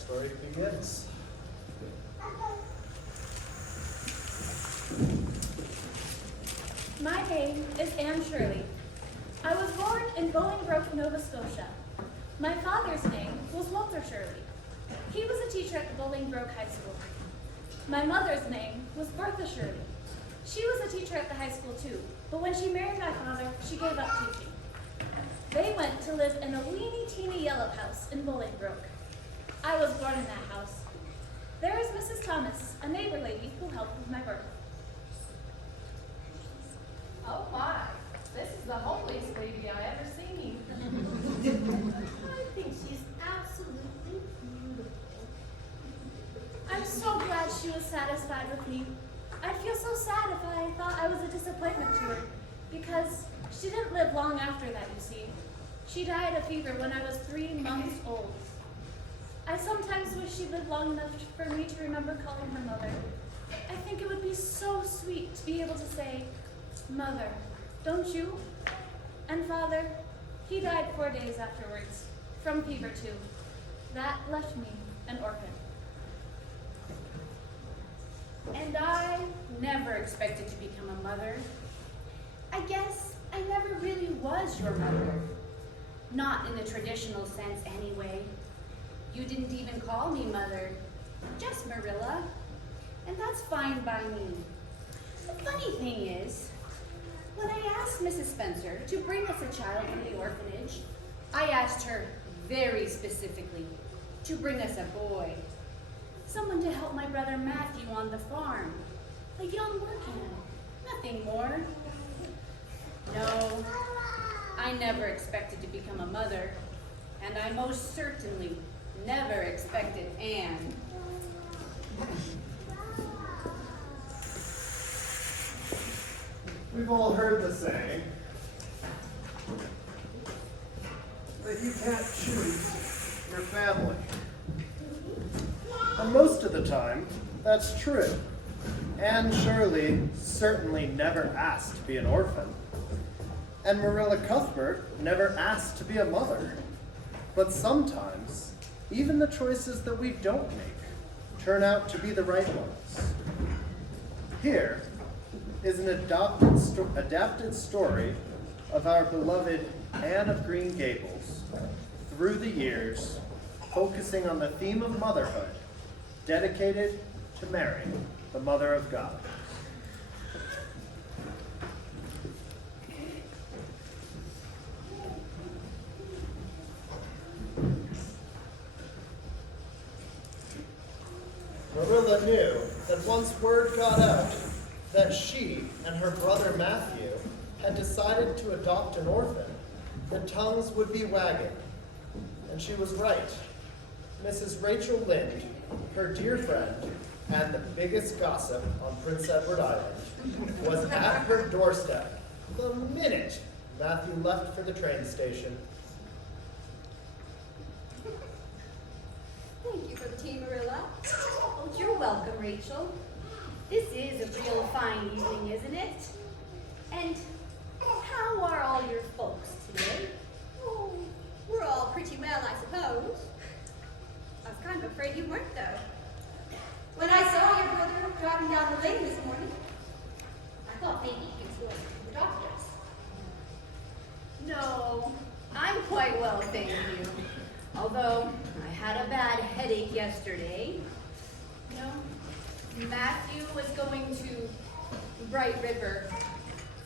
story begins. My name is Anne Shirley. I was born in Bolingbroke, Nova Scotia. My father's name was Walter Shirley. He was a teacher at the Bolingbroke High School. My mother's name was Bertha Shirley. She was a teacher at the high school too, but when she married my father, she gave up teaching. They went to live in a weeny-teeny yellow house in Bolingbroke. I was born in that house. There is Mrs. Thomas, a neighbor lady who helped with my birth. Oh my, this is the homeliest baby I ever seen. I think she's absolutely beautiful. I'm so glad she was satisfied with me. I'd feel so sad if I thought I was a disappointment to her, because she didn't live long after that, you see. She died of fever when I was 3 months old. I sometimes wish she lived long enough for me to remember calling her mother. I think it would be so sweet to be able to say, "Mother, don't you?" And father, he died 4 days afterwards, from fever too. That left me an orphan. And I never expected to become a mother. I guess I never really was your mother. Not in the traditional sense anyway. You didn't even call me mother, just Marilla. And that's fine by me. The funny thing is, when I asked Mrs. Spencer to bring us a child from the orphanage, I asked her very specifically to bring us a boy. Someone to help my brother Matthew on the farm. A young workman, nothing more. No, I never expected to become a mother, and I most certainly never expected Anne. We've all heard the saying that you can't choose your family. And most of the time, that's true. Anne Shirley certainly never asked to be an orphan. And Marilla Cuthbert never asked to be a mother. But sometimes, even the choices that we don't make turn out to be the right ones. Here is an adapted story of our beloved Anne of Green Gables through the years, focusing on the theme of motherhood, dedicated to Mary, the Mother of God. Marilla knew that once word got out that she and her brother Matthew had decided to adopt an orphan, the tongues would be wagging. And she was right. Mrs. Rachel Lynde, her dear friend, and the biggest gossip on Prince Edward Island, was at her doorstep the minute Matthew left for the train station. Thank you for the tea, Marilla. Oh, you're welcome, Rachel. This is a real fine evening, isn't it? And how are all your folks today? Oh, we're all pretty well, I suppose. I was kind of afraid you weren't, though. When I saw your brother driving down the lane this morning, I thought maybe he was going to the doctor's. No, I'm quite well, thank you. Although I had a bad headache yesterday. No, Matthew was going to Bright River.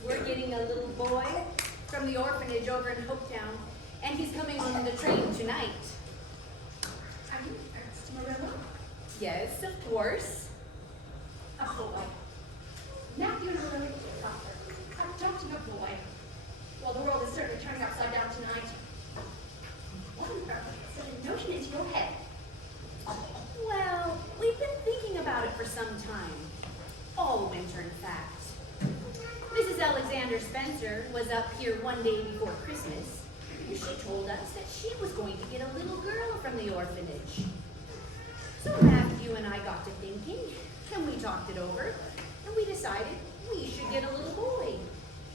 We're getting a little boy from the orphanage over in Hopetown, and he's coming on the train tonight. Are you Ernst, Marilla? Yes, of course. A boy. Matthew and Marilla to a doctor. Adopting a boy. Well, the world is certainly turning upside down tonight. What on earth set a notion into your head? Well, we've been thinking about it for some time. All winter, in fact. Mrs. Alexander Spencer was up here one day before Christmas, and she told us that she was going to get a little girl from the orphanage. So Matthew and I got to thinking, and we talked it over, and we decided we should get a little boy.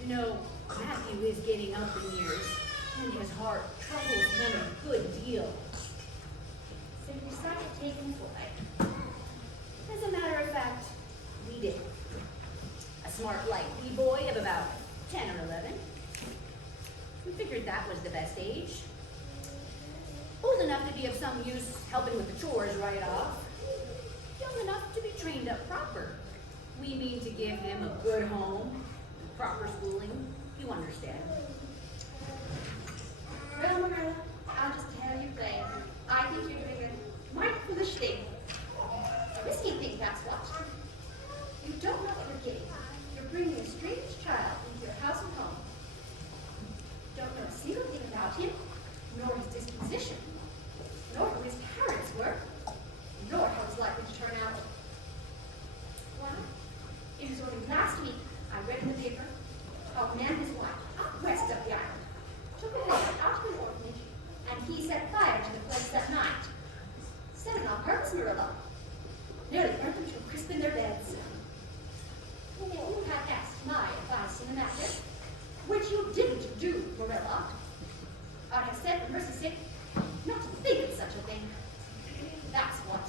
You know, Matthew is getting up in years, and his heart troubles him a good deal. So we decided to take him fly. As a matter of fact, we did. A smart, likely boy of about 10 or 11. We figured that was the best age. Old enough to be of some use helping with the chores right off. Young enough to be trained up proper. We mean to give him a good home, proper schooling, you understand. Well, Marilla, I'll just tell you plain. I think you're doing a mighty foolish thing. A risky thing, that's what. You don't know what you're getting. You're bringing a strange child into your house and home. Don't know a single thing about him, nor his disposition, nor who his parents were, nor how he's likely to turn out. Why, it was only last week I read in the paper how a man and his wife out west of the island took a boy out of an orphanage, and he set fire to the place that night. Set it on purpose, Marilla. Nearly burnt them to a crisp in their beds. If you had asked my advice in the matter, which you didn't do, Marilla, I'd have said for mercy's sake not to think of such a thing. That's what.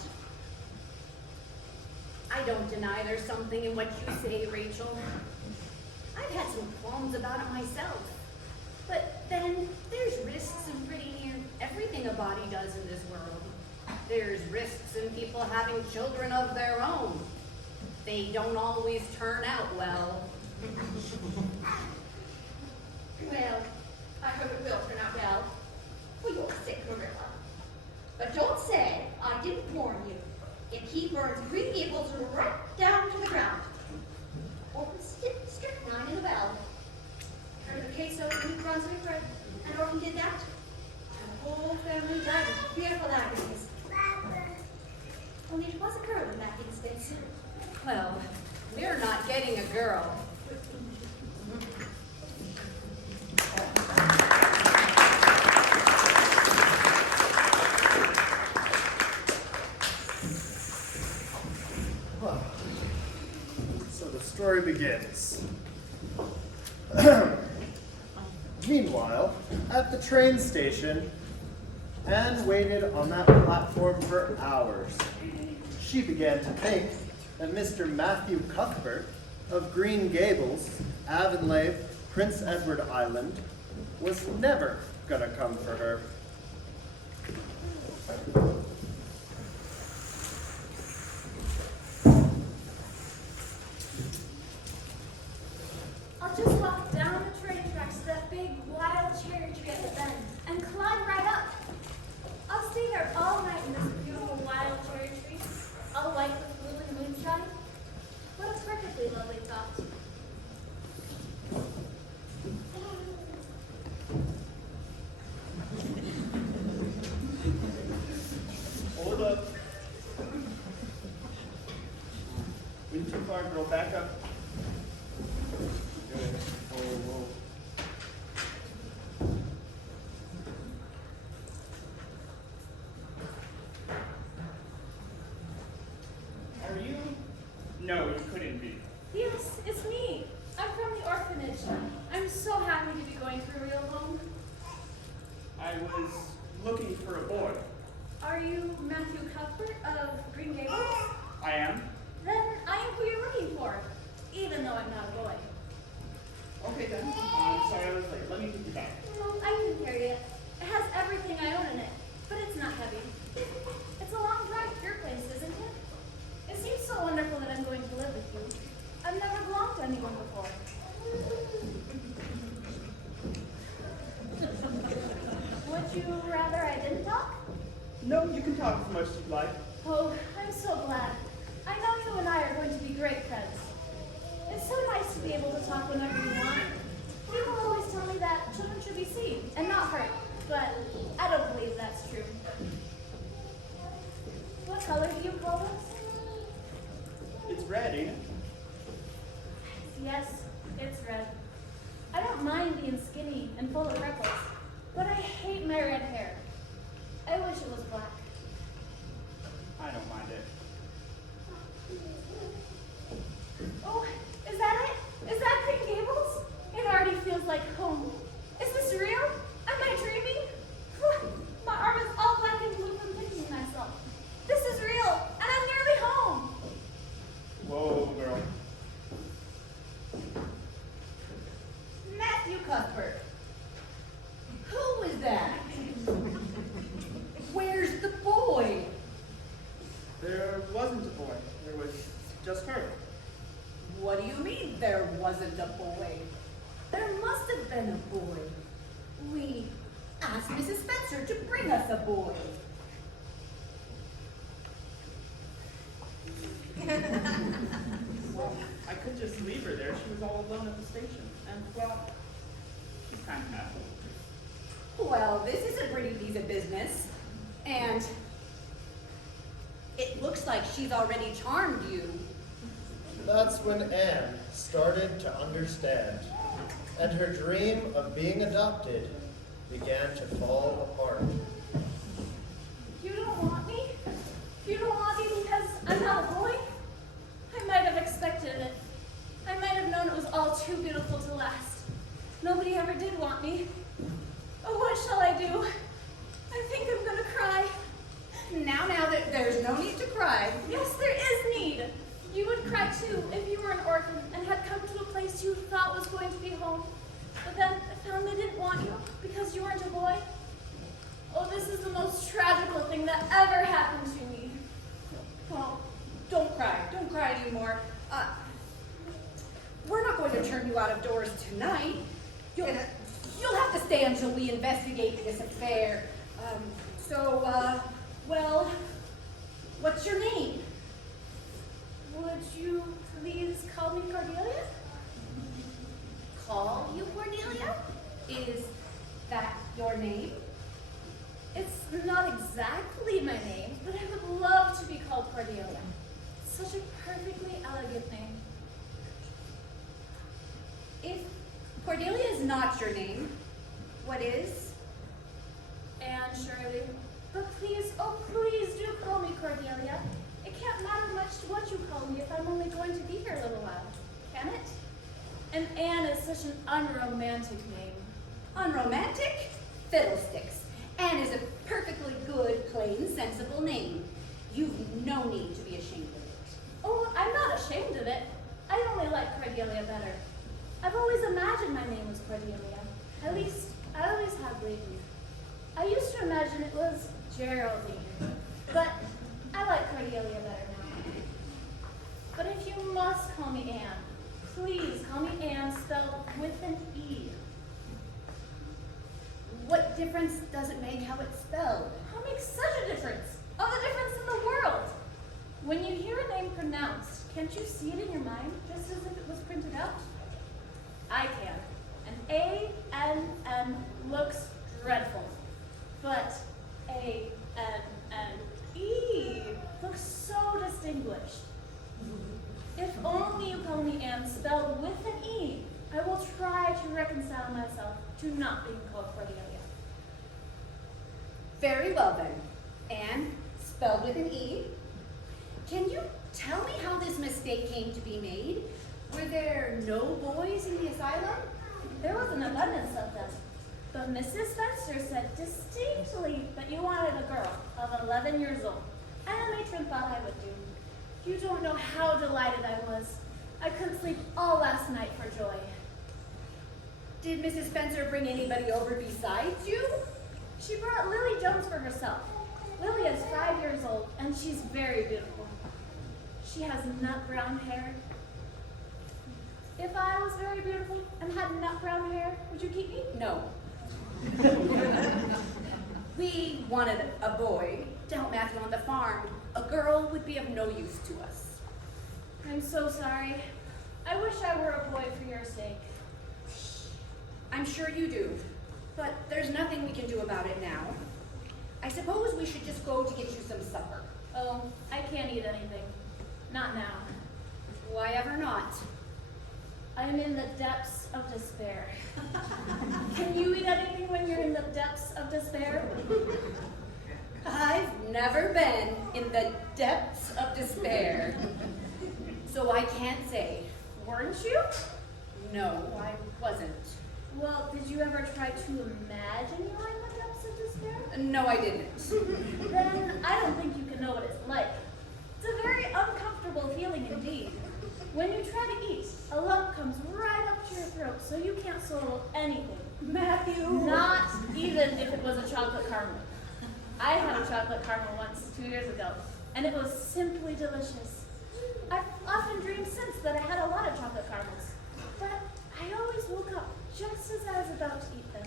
I don't deny there's something in what you say, Rachel. I've had some qualms about it myself. But then there's risks in pretty near everything a body does in this world. There's risks in people having children of their own. They don't always turn out well. Well, I hope it will turn out well. For your sake, Marilla. But don't say I didn't warn you. If he burns Green Gables right down to the ground, or put strychnine in the well. Heard of a case over in New Brunswick where an orphan did that? And the whole family died of fearful agonies. Only it was a girl in that instance. Well, we're not getting a girl. So the story begins. Meanwhile, at the train station, Anne waited on that platform for hours. She began to think that Mr. Matthew Cuthbert of Green Gables, Avonlea, Prince Edward Island, was never gonna come for her. I'll just walk down the train tracks to that big wild cherry tree at the bend and climb right up. I'll stay there all night in this beautiful wild cherry tree, all white with blue and moonshine. What a perfectly lovely thought. Hold up. Went too far, girl. Back up. Good. Whoa. Are you? No, you couldn't be. Yes, it's me. I'm from the orphanage. I'm so happy to be going to a real home. I was looking for a boy. Are you Matthew Cuthbert of Green Gables? I am? Then I am who you're looking for, even though I'm not a boy. Okay then. I'm sorry I was late. Let me take you back. No, I can carry it. It has everything I own in it, but it's not heavy. It's a long drive to your place, isn't it? It seems so wonderful that I'm going to live with you. I've never belonged to anyone before. Would you rather I didn't talk? No, you can talk as much as you'd like. Oh, I'm so glad. I know you and I are going to be great friends. It's so nice to be able to talk whenever you want. People always tell me that children should be seen and not hurt, but I don't believe that's true. What color do you call this? It's red, ain't it? Yes, it's red. I don't mind being skinny and full of freckles, but I hate my red hair. I wish it was black. I don't mind it. Oh, is that it? Is that Green Gables? It already feels like home. Is this real? Am I dreaming? My arm is all black and blue from pinching myself. just her. What do you mean there wasn't a boy? There must have been a boy. We asked Mrs. Spencer to bring us a boy. Well, I could just leave her there. She was all alone at the station. And, well, she's kind of happy. Well, this is a pretty piece of business. And it looks like she's already charmed you. That's when Anne started to understand, and her dream of being adopted began to fall apart. You don't want me? You don't want me because I'm not a boy? I might have expected it. I might have known it was all too beautiful to last. Nobody ever did want me. Oh, what shall I do? I think I'm gonna cry. Now, there's no need to cry. Yes, there is need. You would cry too if you were an orphan and had come to a place you thought was going to be home, but then found they didn't want you because you weren't a boy. Oh, this is the most tragical thing that ever happened to me. Well, don't cry. Don't cry anymore. We're not going to turn you out of doors tonight. You'll have to stay until we investigate this affair. Well, what's your name? Would you please call me Cordelia? Call you Cornelia? Is that your name? It's not exactly my name, but I would love to be called Cordelia. Such a perfectly elegant name. If Cordelia is not your name, what is? Anne Shirley. But please, oh please do call me Cordelia. It can't matter much what you call me if I'm only going to be here a little while, can it? And Anne is such an unromantic name. Unromantic? Fiddlesticks. Anne is a perfectly good, plain, sensible name. You've no need to be ashamed of it. Oh, I'm not ashamed of it. I only like Cordelia better. I've always imagined my name was Cordelia. At least, I always have lately. I used to imagine it was Geraldine, but I like Cordelia better now. But if you must call me Anne, please call me Anne spelled with an E. What difference does it make how it's spelled? How makes such a difference? All the difference in the world. When you hear a name pronounced, can't you see it in your mind, just as if it was printed out? I can. And A-N-N looks dreadful. But A-N-N-E looks so distinguished. If only you call me Anne spelled with an E, I will try to reconcile myself to not being called Cordelia. Very well then. Anne, spelled with an E. Can you tell me how this mistake came to be made? Were there no boys in the asylum? There was an abundance of them. But Mrs. Spencer said distinctly that you wanted a girl of 11 years old. And the matron thought I would do. You don't know how delighted I was. I couldn't sleep all last night for joy. Did Mrs. Spencer bring anybody over besides you? She brought Lily Jones for herself. Lily is 5 years old, and she's very beautiful. She has nut brown hair. If I was very beautiful and had nut brown hair, would you keep me? No. We wanted a boy to help Matthew on the farm. A girl would be of no use to us. I'm so sorry. I wish I were a boy for your sake. I'm sure you do, but there's nothing we can do about it now. I suppose we should just go to get you some supper. Oh, I can't eat anything. Not now. Why ever not? I'm in the depths of despair. Can you eat anything when you're in the depths of despair? I've never been in the depths of despair, so I can't say. Weren't you? No, I wasn't. Well, did you ever try to imagine you were in the depths of despair? No, I didn't. Then I don't think you can know what it's like. It's a very uncomfortable feeling indeed. When you try to eat, a lump comes right up to your throat, so you can't swallow anything. Matthew! Not even if it was a chocolate caramel. I had a chocolate caramel once, 2 years ago, and it was simply delicious. I've often dreamed since that I had a lot of chocolate caramels, but I always woke up just as I was about to eat them.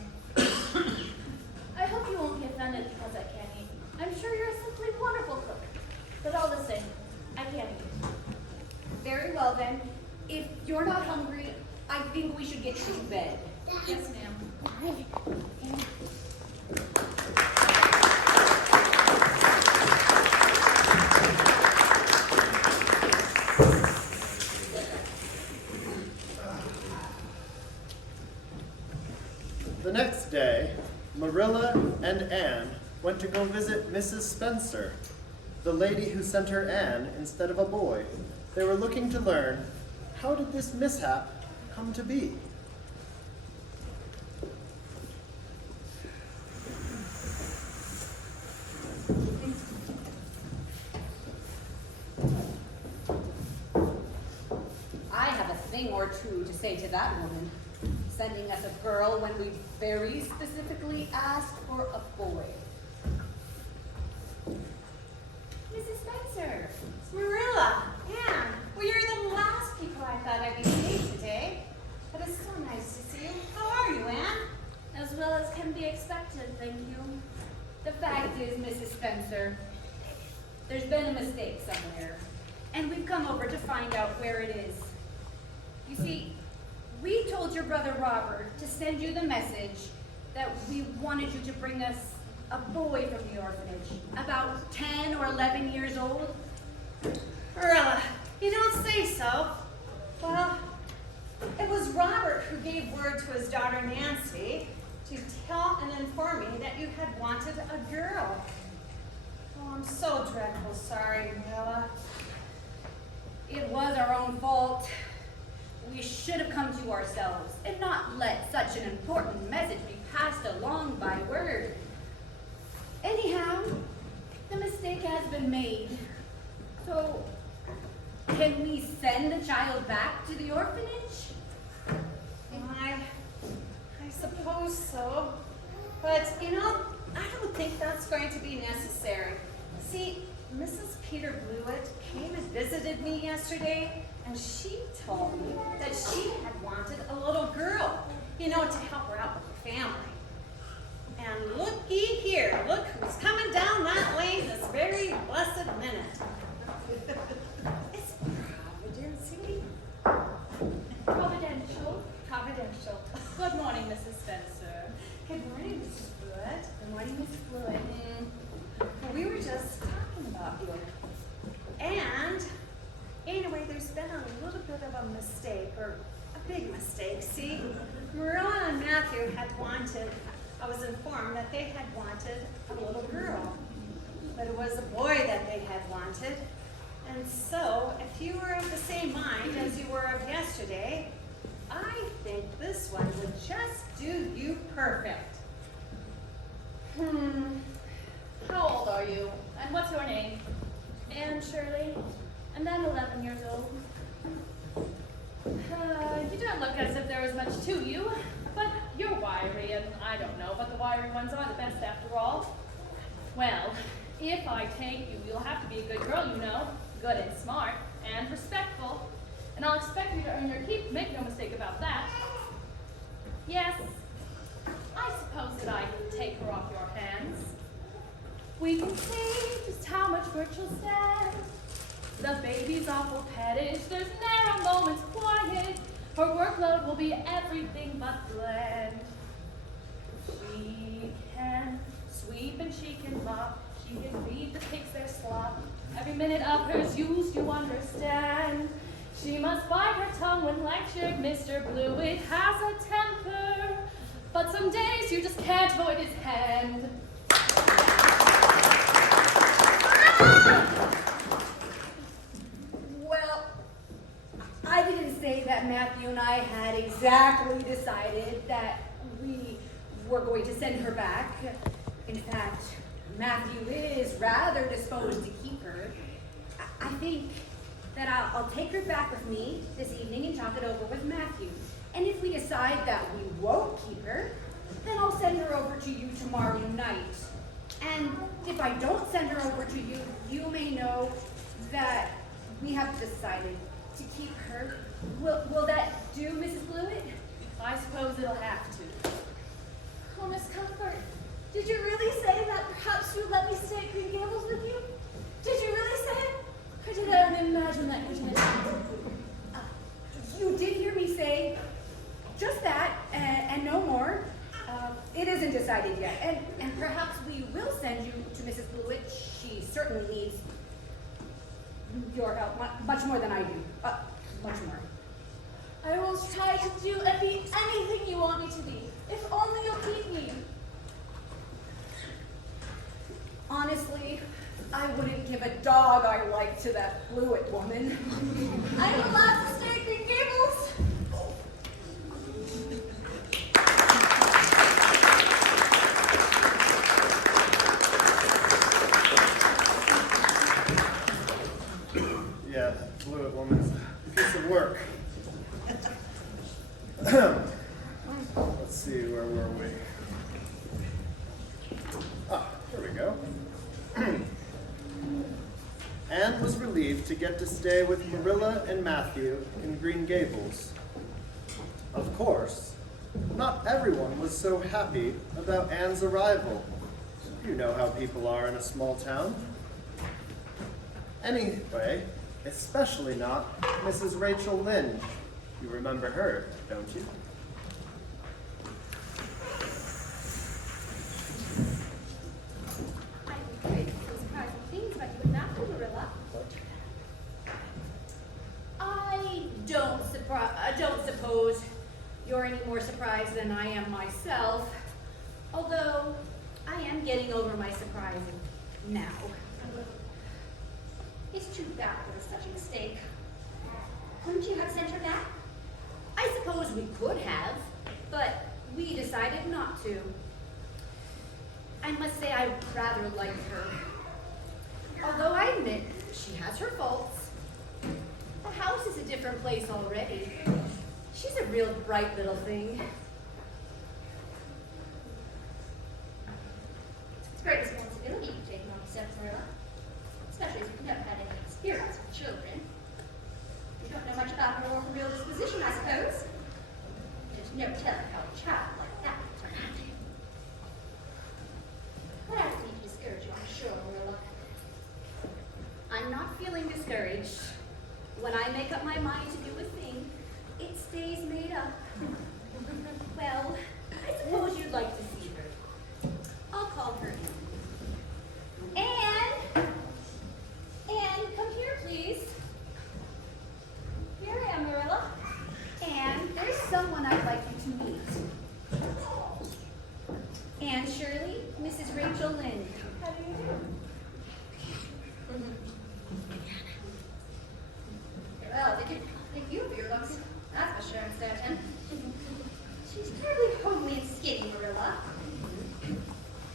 I hope you won't be offended because I can't eat. I'm sure you're a simply wonderful cook, but all the same, I can't eat. Very well then. If you're not hungry, I think we should get you to bed. Yes, ma'am. The next day, Marilla and Anne went to go visit Mrs. Spencer, the lady who sent her Anne instead of a boy. They were looking to learn, how did this mishap come to be? I have a thing or two to say to that woman, sending us a girl when we very specifically asked for a boy. Mrs. Spencer, Marilla, Anne, well, you're the last people I thought I'd be seeing today. But it's so nice to see you. How are you, Anne? As well as can be expected, thank you. The fact is, Mrs. Spencer, there's been a mistake somewhere, and we've come over to find out where it is. You see, we told your brother Robert to send you the message that we wanted you to bring us a boy from the orphanage, about 10 or 11 years old. Marilla, you don't say so. Well, it was Robert who gave word to his daughter Nancy to tell and inform me that you had wanted a girl. Oh, I'm so dreadful sorry, Marilla. It was our own fault. We should have come to you ourselves and not let such an important message be passed along by word. Anyhow, the mistake has been made. So, can we send the child back to the orphanage? I suppose so. But, you know, I don't think that's going to be necessary. See, Mrs. Peter Blewett came and visited me yesterday, and she told me that she had wanted a little girl, you know, to help her out with the family. And looky here, look who's coming down that lane this very blessed minute. It's Providency. Providential. Providential. Good morning, Mrs. Spencer. Good morning, Mrs. Blewett. Good morning, Mrs. Blewett. Well, we were just talking about you. And anyway, there's been a little bit of a mistake, or a big mistake. See, Marilla and Matthew had wanted, I was informed that they had wanted a little girl. But it was a boy that they had wanted. And so, if you were of the same mind as you were of yesterday, I think this one would just do you perfect. How old are you? And what's your name? Anne Shirley, and I'm 11 years old. You don't look as if there is much to you, but you're wiry, and I don't know, but the wiry ones are the best after all. Well, if I take you, you'll have to be a good girl, you know, good and smart, and respectful, and I'll expect you to earn your keep, make no mistake about that. Yes, I suppose that I can take her off your hands. We can see just how much work she'll stand. The baby's awful pettish, there's ne'er a moment's quiet. Her workload will be everything but bland. She can sweep and she can mop, she can feed the pigs their slop. Every minute of her's used, you understand. She must bite her tongue when lectured. Mr. Blewett has a temper, but some days you just can't avoid his hand. Well, I didn't say that Matthew and I had exactly decided that we were going to send her back. In fact, Matthew is rather disposed to keep her. I think that I'll take her back with me this evening and talk it over with Matthew. And if we decide that we won't keep her, then I'll send her over to you tomorrow night. And if I don't send her over to you, you may know that We have decided to keep her. Will that do, Mrs. Blewett? I suppose it'll have to. Oh, Miss Cuthbert, did you really say that perhaps you would let me stay at Green Gables with you? Did you really say it? Or did I only imagine that you did? You did hear me say just that, and no more. It isn't decided yet, and perhaps we will send you to Mrs. Blewett. She certainly needs your help, much more than I do. Much more. I will try to do and be anything you want me to be, if only you'll keep me. Honestly, I wouldn't give a dog I like to that Blewett woman. I'm allowed to stay at Green Gables. Yeah, that Blewett woman's a piece of work. Let's see, where were we? Here we go. Anne was relieved to get to stay with Marilla and Matthew in Green Gables. Of course, not everyone was so happy about Anne's arrival. You know how people are in a small town. Anyway, especially not Mrs. Rachel Lynde. You remember her, don't you? I've heard some surprising things about you and Matthew, Marilla. I don't suppose you're any more surprised than I am myself, although I am getting over my surprise now. It's too bad there was such a mistake. Couldn't you have sent her back? I suppose we could have, but we decided not to. I must say I rather liked her. Although I admit she has her faults. The house is a different place already. She's a real bright little thing. It's a great responsibility you've taken on yourself, Marilla. Especially as you've never had any experience with children. You don't know much about her or her real disposition, I suppose. There's no telling how a child like that will turn out. But I don't need to discourage you, I'm sure, Marilla. I'm not feeling discouraged. When I make up my mind to do a thing, it stays made up. Well, I suppose you'd like to see her. I'll call her in. Anne! Anne, come here, please. Here I am, Marilla. And there's someone I'd like you to meet. Anne Shirley, Mrs. Rachel Lynde. How do you do? Well, they could think you of your looks, that's for sure and certain. She's terribly homely and skinny, Marilla.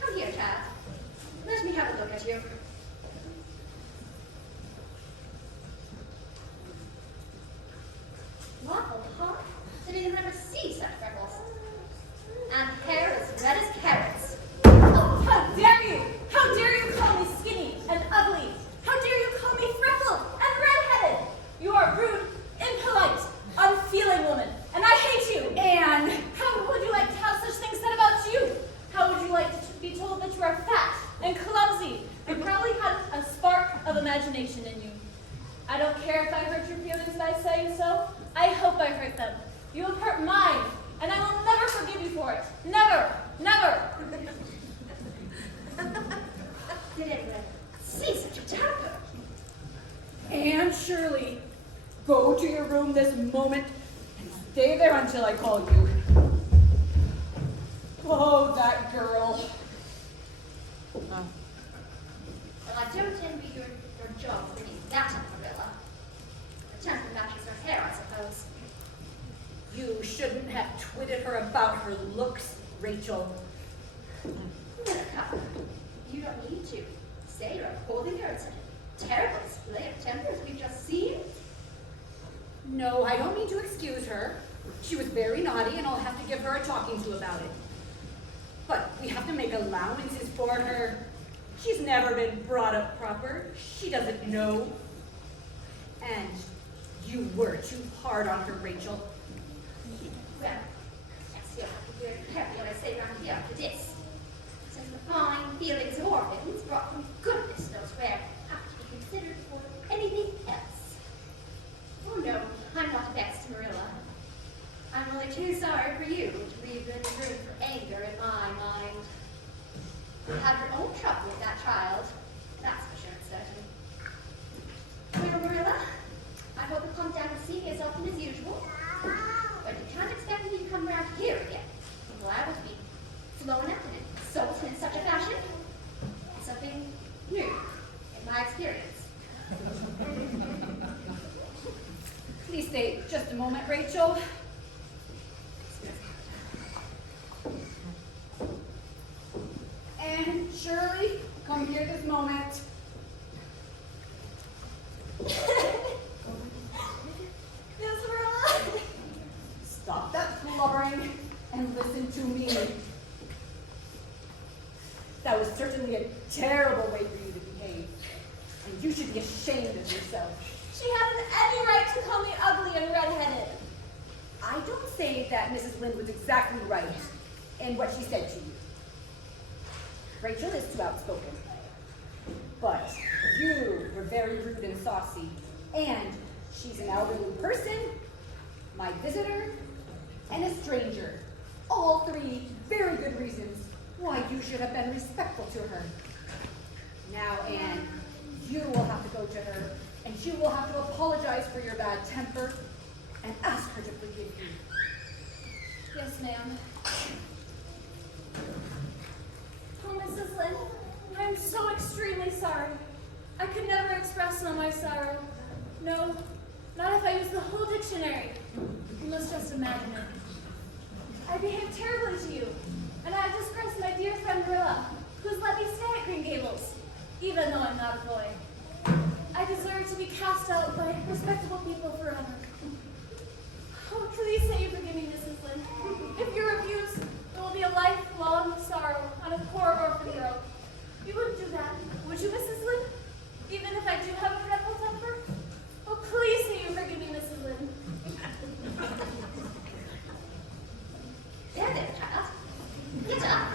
Come here, child. Let me have a look at you. Awful, huh? I didn't ever see such freckles. And hair as red as carrots. Oh, how dare you! How dare you call me skinny and ugly? How dare you call me freckled and redheaded? You are rude, impolite, unfeeling woman, and I hate you! Anne! How would you like to have such things said about you? How would you like to be told that you are fat and clumsy? You probably had a spark of imagination in you. I don't care if I hurt your feelings by saying so. I hope I hurt them. You have hurt mine, and I will never forgive you for it. Never! Never! Did anyone see such a temper? Anne Shirley, go to your room this moment and stay there until I call you. Oh, that girl. Well, I don't envy your job bringing that up, Marilla. The temper matches her hair, I suppose. You shouldn't have twitted her about her looks, Rachel. Buttercup, you don't need to. Say you're holding her in such a terrible display of temper as we've just seen. No, I don't mean to excuse her. She was very naughty, and I'll have to give her a talking to about it. But we have to make allowances for her. She's never been brought up proper. She doesn't know. And you were too hard on her, Rachel. Well, I still have to be very careful what I say around here after this. Since the fine feelings of orphans brought from goodness knows where have to be considered for anything else. Oh no, I'm not vexed, Marilla. I'm only too sorry for you to leave good room for anger in my mind. You have your own trouble with that child, that's for sure and certain. Well, Marilla, I hope you'll come down and see me as often as usual. But you can't expect me to come around here again. I'm liable to be flown out and insulted in such a fashion. It's something new in my experience. Please stay just a moment, Rachel. And Shirley, come here this moment. Miss Marilla. Stop that blubbering and listen to me. That was certainly a terrible way for you to behave, and you should be ashamed of yourself. She hasn't any right to call me ugly and redheaded. I don't say that Mrs. Lynde was exactly right in what she said to you. Rachel is too outspoken, but you were very rude and saucy, and she's an elderly person, my visitor, and a stranger. All three very good reasons why you should have been respectful to her. Now, Anne, you will have to go to her, and you will have to apologize for your bad temper and ask her to forgive you. Yes, ma'am. Oh, Mrs. Lynde, I'm so extremely sorry. I could never express all my sorrow. No, not if I use the whole dictionary. You must just imagine it. I behaved terribly to you, and I have disgraced my dear friend Marilla, who's let me stay at Green Gables, even though I'm not a boy. I deserve to be cast out by respectable people forever. Oh, please say you forgive me, Mrs. Lynde. If you refuse, it will be a lifelong sorrow on a poor orphan girl. You wouldn't do that, would you, Mrs. Lynde? Even if I do have a dreadful temper? Oh, please say you forgive me, Mrs. Lynde. There, child. Get up.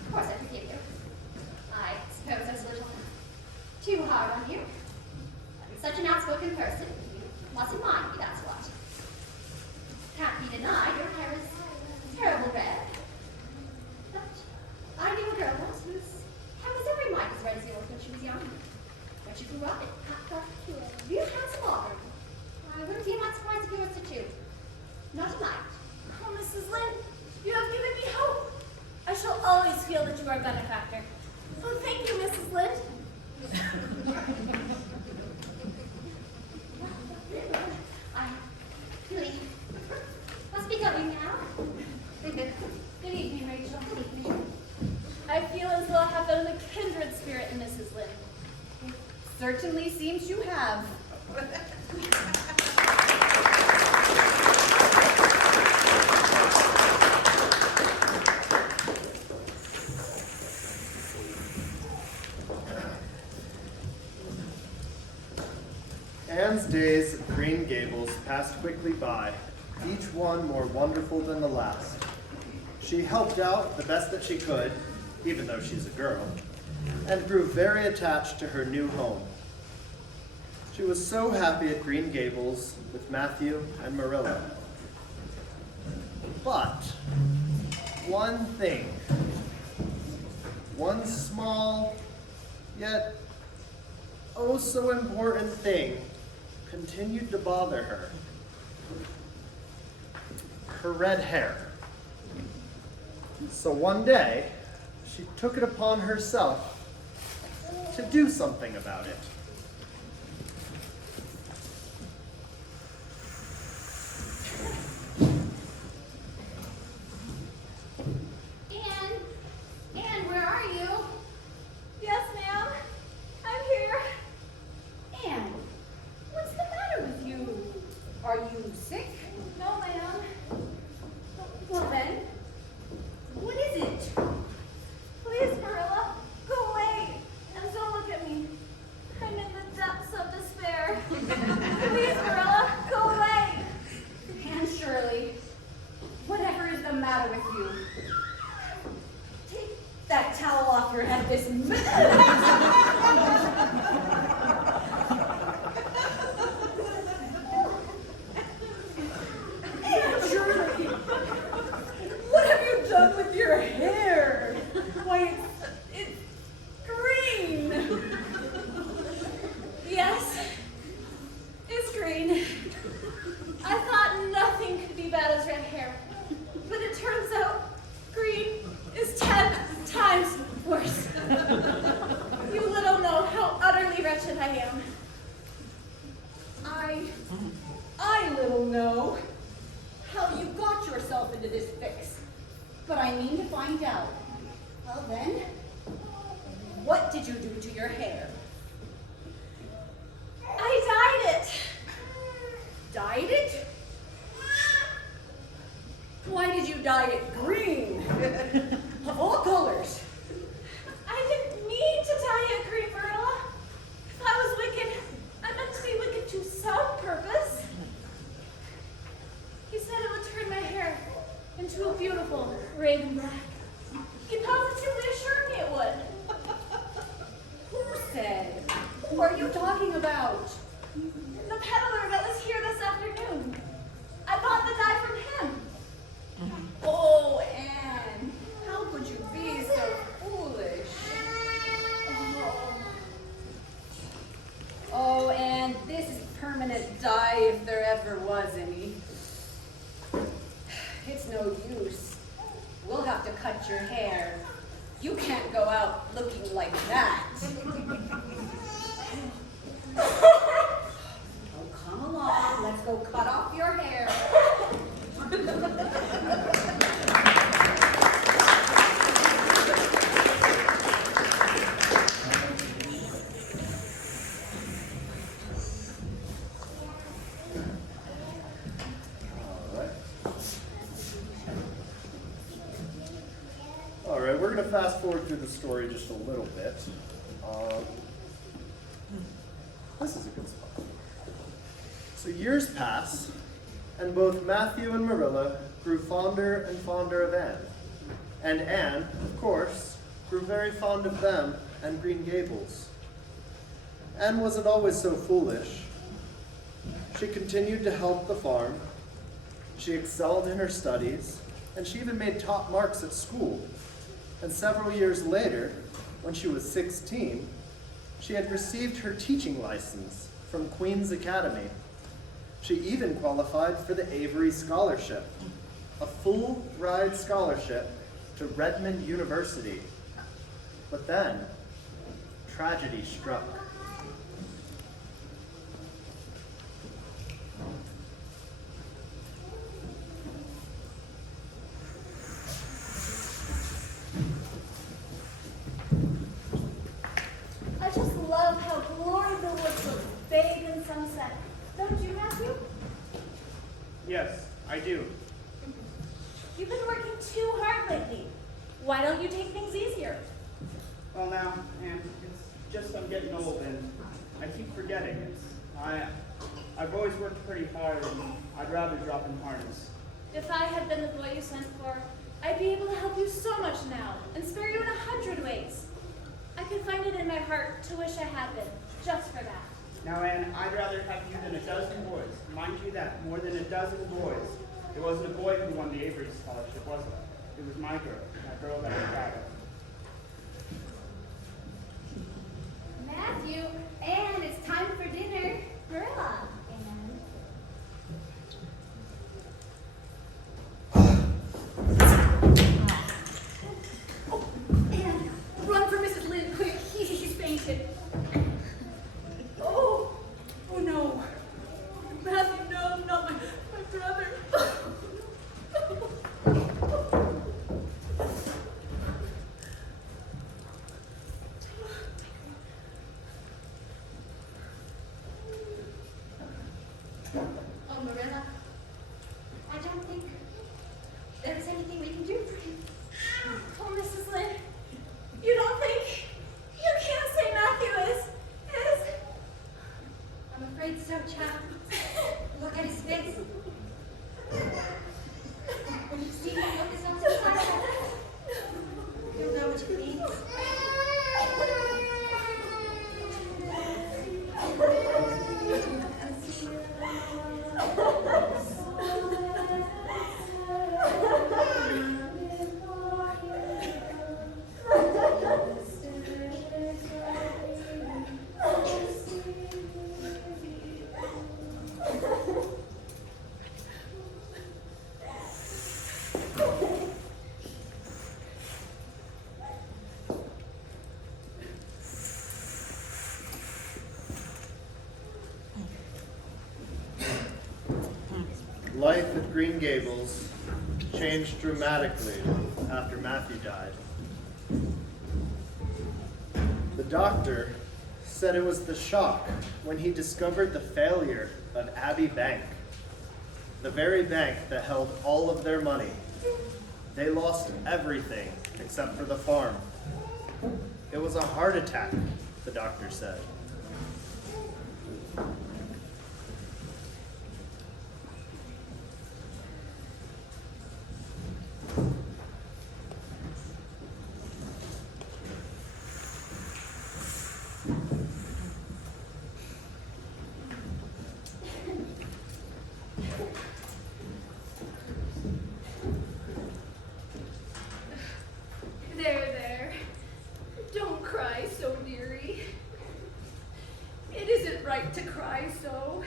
Of course I forgive you. I suppose I was a little too hard on you. I'm such an outspoken person. You mustn't mind me, that's what. Can't be denied your hair is terrible red. But I knew a girl once whose hair was every mite as red as yours when she was young. When she grew up, it got to a real handsome auburn. I wouldn't be much surprised if yours did too. Not a mite. Oh, Mrs. Lynde, you have given me hope. I shall always feel that you are a benefactor. Oh, thank you, Mrs. Lynde. I really must be going now. Good evening, Rachel. I feel as though I have found a kindred spirit in Mrs. Lynde. Certainly seems you have. Anne's days at Green Gables passed quickly by, each one more wonderful than the last. She helped out the best that she could, even though she's a girl, and grew very attached to her new home. She was so happy at Green Gables with Matthew and Marilla. But one thing, one small, yet oh so important thing continued to bother her. Her red hair. So one day, she took it upon herself to do something about it. Anne, where are you? Yes, ma'am. I'm here. Anne, what's the matter with you? Are you sick? No, ma'am. Well then, what is it? Please, Marilla, go away and don't look at me. I this mess. Aunt Shirley, what have you done with your hair? Why, it's green. Yes, it's green. I thought nothing could be bad as red hair, but it turns out green is 10 times worse. You little know how utterly wretched I am. I little know how you got yourself into this fix, but I mean to find out. Well then, what did you do to your hair? I dyed it. Dyed it? Why did you dye it green? Of all colors. I didn't mean to dye it green, Marilla. If I was wicked, I meant to be wicked to some purpose. He said it would turn my hair into a beautiful raven black. He positively assured me it would. Who said? Who are you talking about? The peddler that was here this afternoon. I bought the dye from him. Oh, Anne, how could you be so foolish? Oh, Anne, this is permanent dye if there ever was any. It's no use. We'll have to cut your hair. You can't go out looking like that. Oh, come along. Let's go cut off your hair. All right, we're going to fast forward through the story just a little bit. This is a good spot. So years pass, and both Matthew and Marilla grew fonder and fonder of Anne. And Anne, of course, grew very fond of them and Green Gables. Anne wasn't always so foolish. She continued to help the farm. She excelled in her studies, and she even made top marks at school. And several years later, when she was 16, she had received her teaching license from Queen's Academy. She even qualified for the Avery Scholarship, a full ride scholarship to Redmond University. But then, tragedy struck. I just love how Glory the Woods looks bathed in sunset. Don't you, Matthew? Yes, I do. You've been working too hard lately. Why don't you take things easier? Well now, Anne, it's just I'm getting old and I keep forgetting. I've always worked pretty hard and I'd rather drop in harness. If I had been the boy you sent for, I'd be able to help you so much now and spare you in 100 ways. I could find it in my heart to wish I had been, just for that. Now, Anne, I'd rather have you than a dozen boys. Mind you that, more than a dozen boys. It wasn't a boy who won the Avery Scholarship, was it? It was my girl, that girl that I proud of. Matthew, Anne, it's time for dinner. Marilla. Anne, run for Mrs. Lynde, quick. He's fainted. Oh no. Matthew, no, not my brother. Oh, Marilla, I don't think there's anything we can do for him. Oh, Mrs. Lynde, you don't think, you can't say Matthew is. I'm afraid so, child. Look at his face. When you see him with his own eyes, you'll know what it means. Life at Green Gables changed dramatically after Matthew died. The doctor said it was the shock when he discovered the failure of Abbey Bank, the very bank that held all of their money. They lost everything except for the farm. It was a heart attack, the doctor said. There. Don't cry so, dearie. It isn't right to cry so.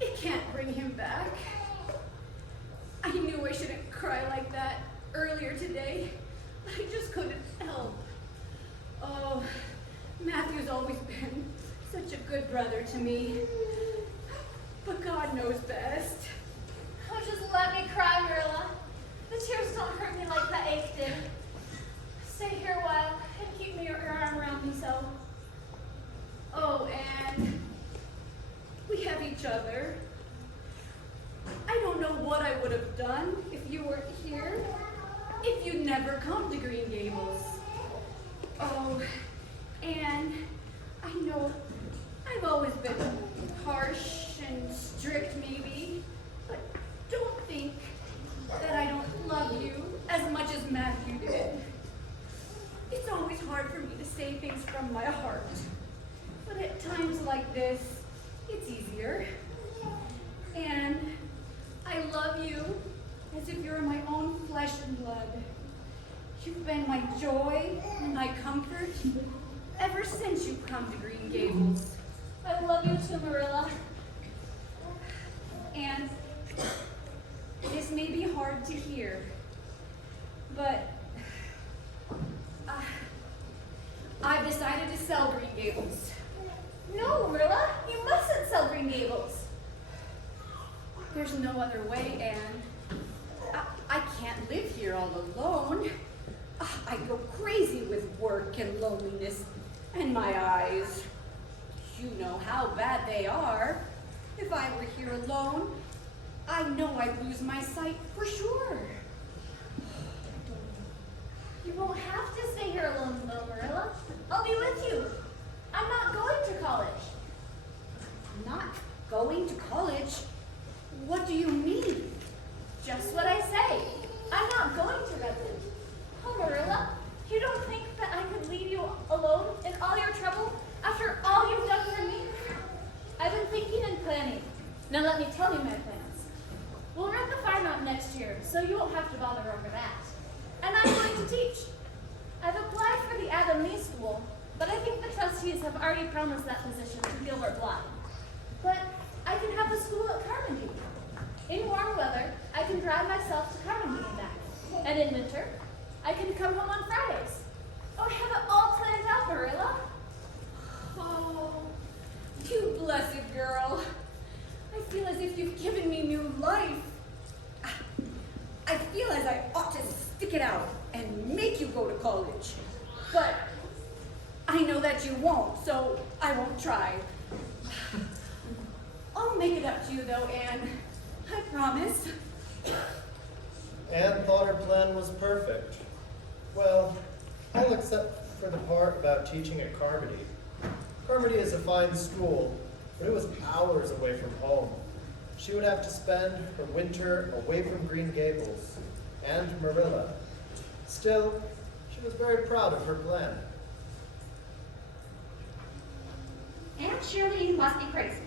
It can't bring him back. I knew I shouldn't cry like that earlier today, but I just couldn't help. Oh, Matthew's always been such a good brother to me. But God knows best. Oh, just let me cry, Marilla. The tears don't hurt me like that ache did. Stay here a while and keep your arm around me so. Oh, and we have each other. I don't know what I would have done if you weren't here, if you'd never come to Green Gables. Oh, and I know I've always been harsh and strict maybe, but don't think that I don't love you as much as Matthew did. It's always hard for me to say things from my heart, but at times like this, it's easier. And I love you as if you're my own flesh and blood. You've been my joy and my comfort ever since you've come to Green Gables. I love you too, Marilla. And this may be hard to hear, but I've decided to sell Green Gables. No, Marilla, you mustn't sell Green Gables. There's no other way, Anne. I can't live here all alone. I go crazy with work and loneliness and my eyes. You know how bad they are. If I were here alone, I know I'd lose my sight for sure. You won't have to stay here alone, though, Marilla. I'll be with you. I'm not going to college. Not going to college? What do you mean? Just what I say. I'm not going to Redmond. Oh, Marilla, you don't think that I could leave you alone in all your trouble after all you've done for me? I've been thinking and planning. Now let me tell you my plans. We'll rent the farm out next year, so you won't have to bother over that. And I'm going to teach. I've applied for the Avonlea School, but I think the trustees have already promised that position to Gilbert Bly. But I can have the school at Carmody. In warm weather, I can drive myself to Carmody and back. And in winter, I can come home on Fridays. Oh, I have it all planned out, Marilla. Oh, you blessed girl. I feel as if you've given me new life. I feel as I ought to stick it out and make you go to college. But I know that you won't, so I won't try. I'll make it up to you though, Anne. I promise. Anne thought her plan was perfect. Well, all except for the part about teaching at Carmody. Carmody is a fine school, but it was hours away from home. She would have to spend her winter away from Green Gables and Marilla. Still, she was very proud of her plan. Aunt Shirley, you must be crazy.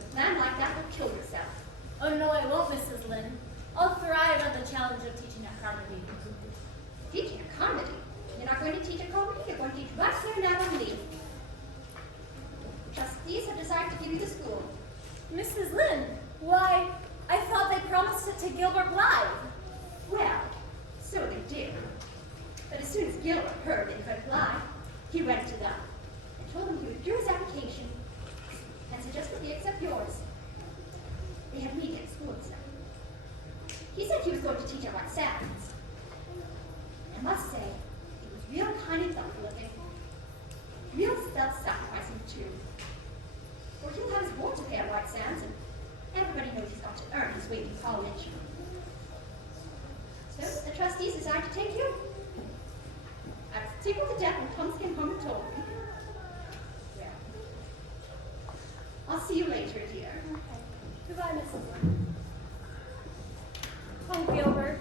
A plan like that will kill yourself. Oh, no, I won't, Mrs. Lynn. I'll thrive on the challenge of teaching at Carmody. Teaching at Carmody? You're not going to teach at Carmody, you're going to teach right here in Avonlea. Trustees have decided to give you the school. Mrs. Lynn, why, I thought they promised it to Gilbert Blythe. Well, so they did. But as soon as Gilbert heard they could apply, he went to them and told them he withdrew his application and suggested he accept yours. They had a meeting at school and stuff. He said he was going to teach at White Sands. I must say, he was real kind and thoughtful looking. Real self-sacrificing too. For he'll have his board to pay at White Sands, and everybody knows he's got to earn his way to college. So the trustees decided to take you. I was tickled to death when Thomas came home and told me. Well, I'll see you later, dear. Okay. Goodbye, Mrs. Oh, Gilbert,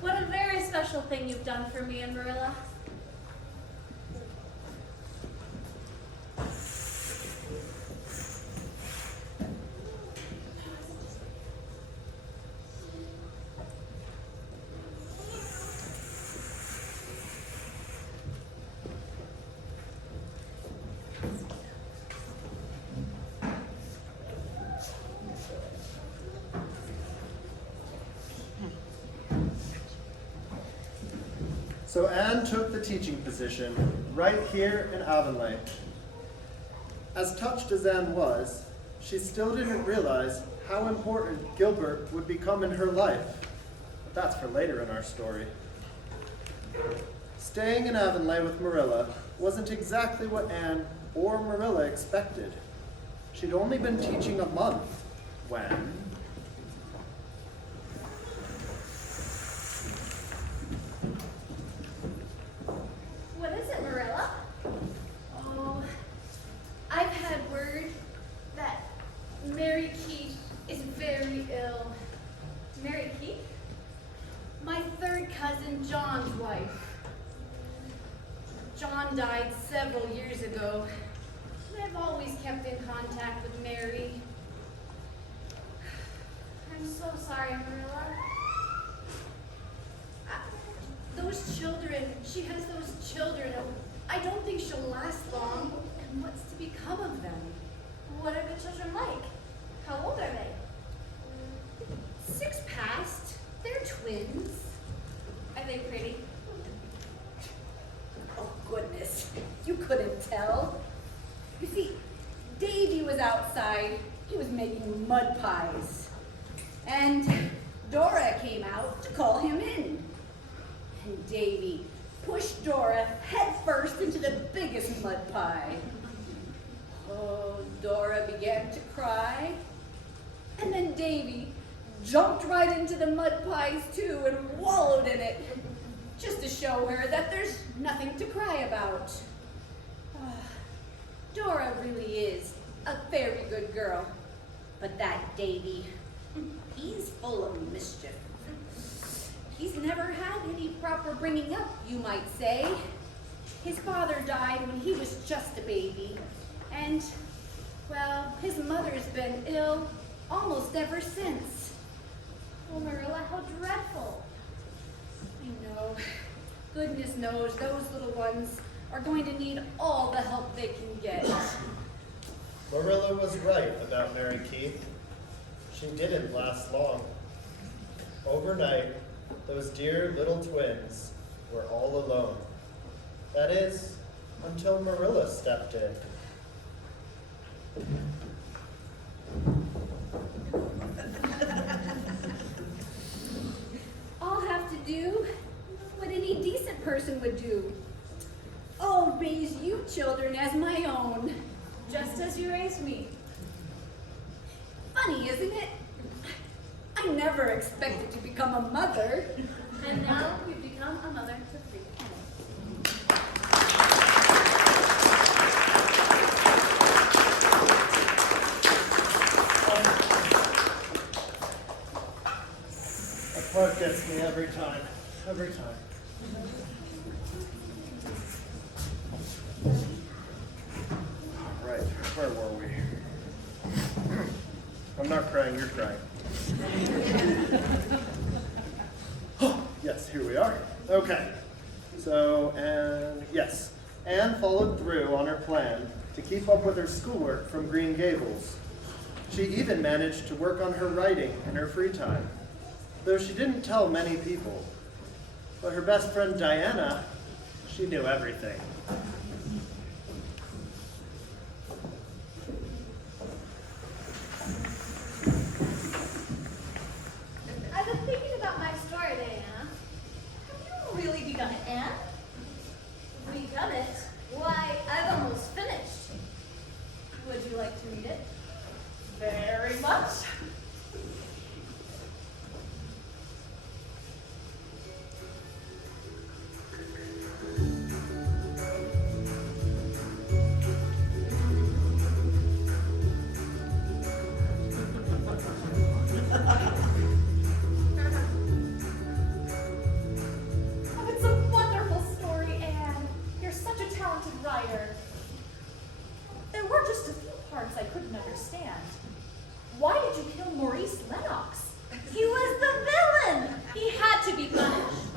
what a very special thing you've done for me and Marilla. So Anne took the teaching position right here in Avonlea. As touched as Anne was, she still didn't realize how important Gilbert would become in her life. But that's for later in our story. Staying in Avonlea with Marilla wasn't exactly what Anne or Marilla expected. She'd only been teaching a month when... What is it, Marilla? Oh, I've had word that Mary Keith is very ill. Mary Keith? My third cousin John's wife. John died several years ago. I've always kept in contact with Mary. I'm so sorry, Marilla. Those children, she has those children. I don't think she'll last long. And what's to become of them? What are the children like? How old are they? 6 past. They're twins. Are they pretty? Oh, goodness. You couldn't tell. You see, Davy was outside. He was making mud pies. And Dora came out to call him in. And Davy pushed Dora headfirst into the biggest mud pie. Oh, Dora began to cry. And then Davy jumped right into the mud pies too and wallowed in it, just to show her that there's nothing to cry about. Dora really is a very good girl, but that Davy, he's full of mischief. He's never had any proper bringing up, you might say. His father died when he was just a baby, and, well, his mother's been ill almost ever since. Oh, Marilla, how dreadful. I know. Goodness knows those little ones are going to need all the help they can get. Marilla was right about Mary Keith. She didn't last long. Overnight, those dear little twins were all alone. That is, until Marilla stepped in. I'll have to do what any decent person would do. I'll raise you children as my own. Just as you raised me. Funny, isn't it? I never expected to become a mother. And now you've become a mother to 3. That part gets me every time. Every time. Right, where were we? I'm not crying, you're crying. Yes, here we are. Okay. So, and yes, Anne followed through on her plan to keep up with her schoolwork from Green Gables. She even managed to work on her writing in her free time, though she didn't tell many people. But her best friend Diana, she knew everything. There were just a few parts I couldn't understand. Why did you kill Maurice Lennox? He was the villain! He had to be punished.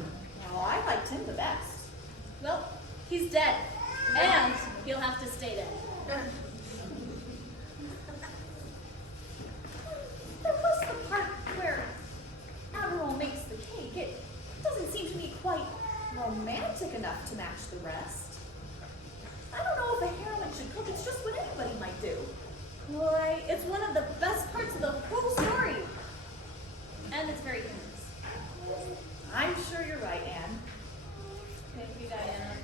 Well, I liked him the best. Well, he's dead. And he'll have to stay dead. There was the part where Admiral makes the cake. It doesn't seem to me quite romantic enough to match the rest. I don't know if a heroine should cook. It's just what anybody might do. Boy, it's one of the best parts of the whole story. And it's very humorous. I'm sure you're right, Anne. Thank you, Diana.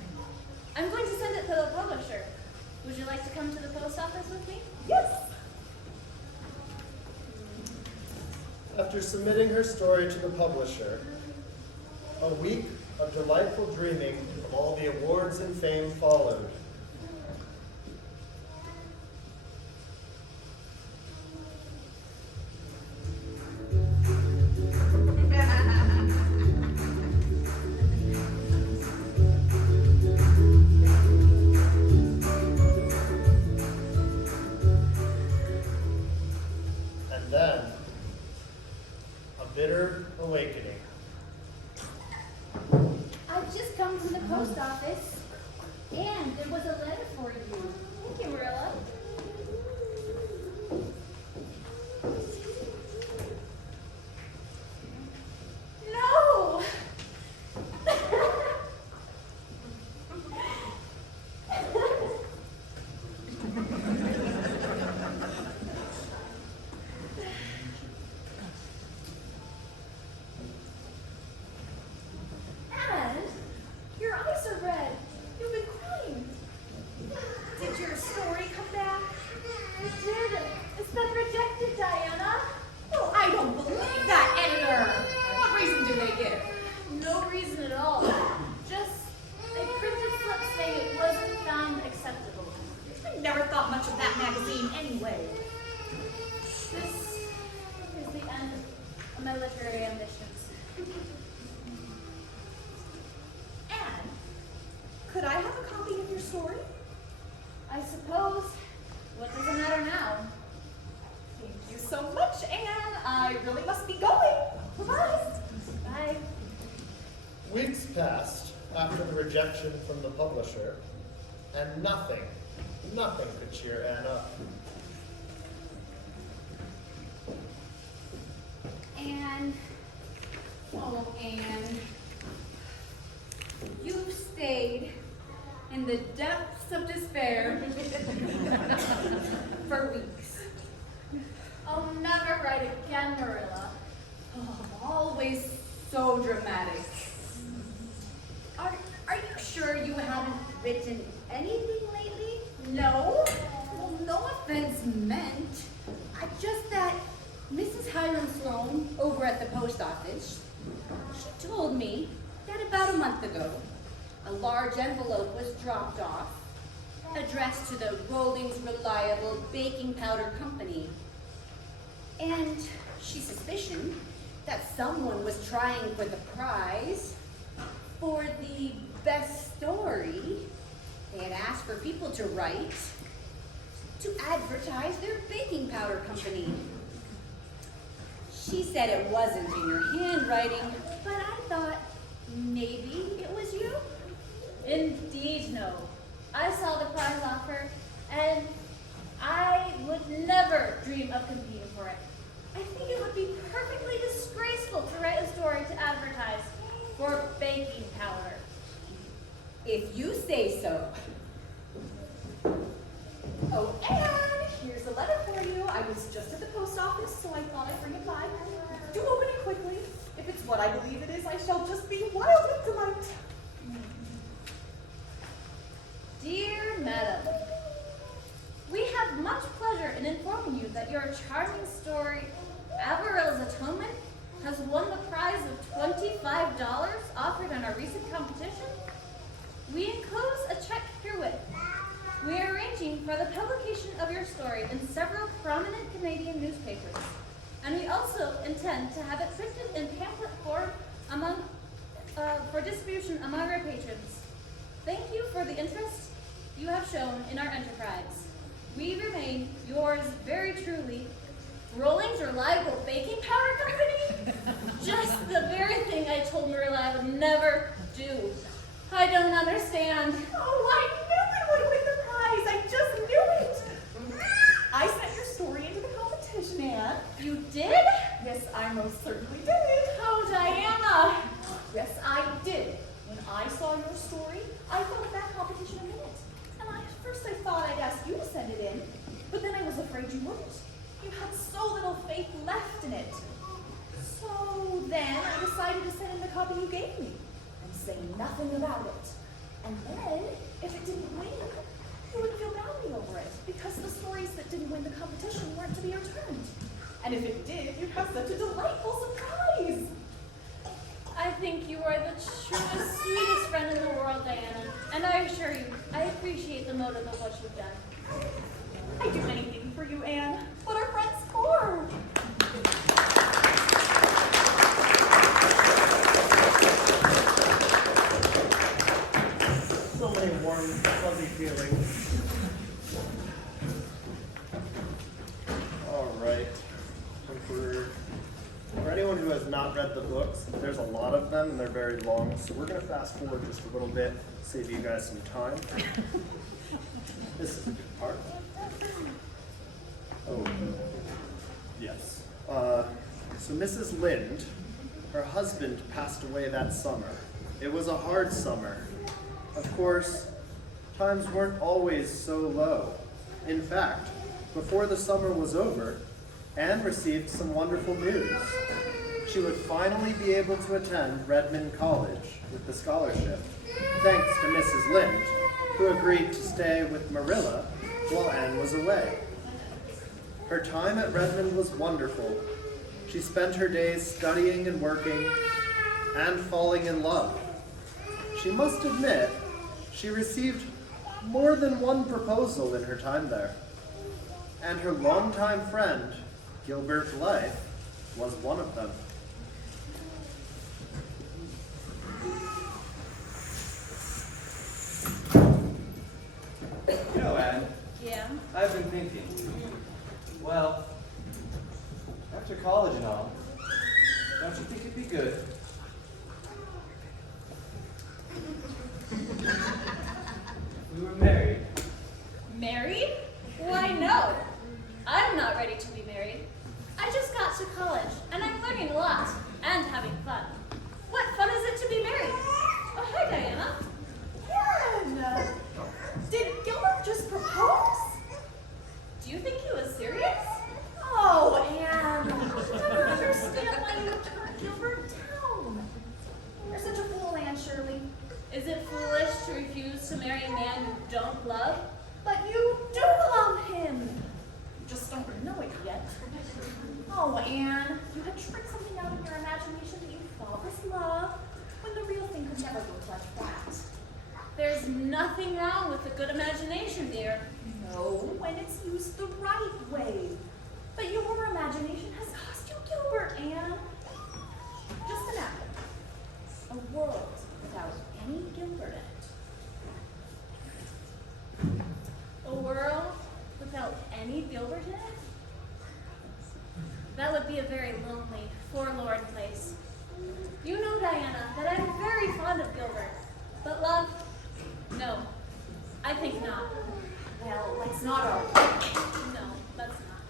I'm going to send it to the publisher. Would you like to come to the post office with me? Yes. After submitting her story to the publisher, a week of delightful dreaming of all the awards and fame followed. And then, a bitter awakening. I've just come from the post office, and there was a letter for you. Thank you, Marilla. No! And your eyes are red. You've been crying. Did your story come back? It did. It's been rejected, Diana. Well, I don't believe that, editor. What reason do they give? No reason at all. Just a printed slip saying it wasn't found acceptable. I never thought much of that magazine anyway. This is the end of my literary ambitions. Anne, could I have a copy of your story? I suppose. What does it matter now? Thank you so much, Anne. I really must be going. Bye-bye. Bye. Weeks passed after the rejection from the publisher, and nothing could cheer Anne up. Anne, oh Anne, you've stayed in the depths of despair for weeks. I'll never write again, Marilla. Oh, always so dramatic. Are you sure you haven't written anything lately? No. Well, no offense meant. Just that Mrs. Hiram Sloane over at the post office, she told me that about a month ago, a large envelope was dropped off, addressed to the Rollings Reliable Baking Powder Company. And she suspicioned that someone was trying for the prize for the best story. They had asked for people to write to advertise their baking powder company. She said it wasn't in your handwriting, but I thought maybe it was you. Indeed, no. I saw the prize offer, and I would never dream of competing for it. I think it would be perfectly disgraceful to write a story to advertise for baking powder. If you say so. Oh, Anne, here's a letter for you. I was just at the post office, so I thought I'd bring it by. Do open it quickly. If it's what I believe it is, I shall just be wild with delight. Dear Madam, we have much pleasure in informing you that your charming story, Avarilla's Atonement, has won the prize of $25 offered in our recent competition. We enclose a check herewith. We are arranging for the publication of your story in several prominent Canadian newspapers, and we also intend to have it printed in pamphlet form for distribution among our patrons. Thank you for the interest. you have shown in our enterprise. We remain yours very truly. Rolling's Reliable Baking Powder Company? Just the very thing I told Marilla I would never do. I don't understand. Oh, I knew I would win the prize. I just knew it. I sent your story into the competition, Anne. You did? Yes, I most certainly did. Oh, Diana. Yes, I did. When I saw your story, I felt that competition a minute. And at first I thought I'd ask you to send it in, but then I was afraid you wouldn't. You had so little faith left in it. So then I decided to send in the copy you gave me and say nothing about it. And then, if it didn't win, you wouldn't feel badly over it because the stories that didn't win the competition weren't to be returned. And if it did, you'd have such a delightful surprise. I think you are the truest, sweetest friend in the world, Diana. And I assure you, I appreciate the motive of what you've done. I'd do anything for you, Anne. What are friends for? So many warm, fuzzy feelings. All right. For anyone who has not read the books, there's a lot of them and they're very long, so we're going to fast forward just a little bit, save you guys some time. This is a good part. Oh, yes. So Mrs. Lind, her husband passed away that summer. It was a hard summer. Of course, times weren't always so low. In fact, before the summer was over, Anne received some wonderful news. She would finally be able to attend Redmond College with the scholarship, thanks to Mrs. Lind, who agreed to stay with Marilla while Anne was away. Her time at Redmond was wonderful. She spent her days studying and working and falling in love. She must admit, she received more than one proposal in her time there. And her longtime friend, Gilbert Blythe, was one of them. You know, Anne, Yeah? I've been thinking. Well, after college and all, don't you think it'd be good? If we were married. Married? Why, no. I'm not ready to be married. I just got to college, and I'm learning a lot, and having fun. What fun is it to be married? Oh, hi, Diana. Anne! Did Gilbert just propose? Do you think he was serious? Oh, Anne! I don't understand why you would turn Gilbert down. You're such a fool, Anne Shirley. Is it foolish to refuse to marry a man you don't love? But you do love him. You just don't know it yet. Oh, Anne, you had tricked something out of your imagination that you thought was love, when the real thing could never look like that. There's nothing wrong with a good imagination, dear. No, when it's used the right way. But your imagination has cost you Gilbert, Anne. Just imagine a world without any Gilbert in it. A world without any Gilbert in it? That would be a very lonely, forlorn place. You know, Diana, that I'm very fond of Gilbert. But love? No. I think not. Well, let's not argue. No, that's not.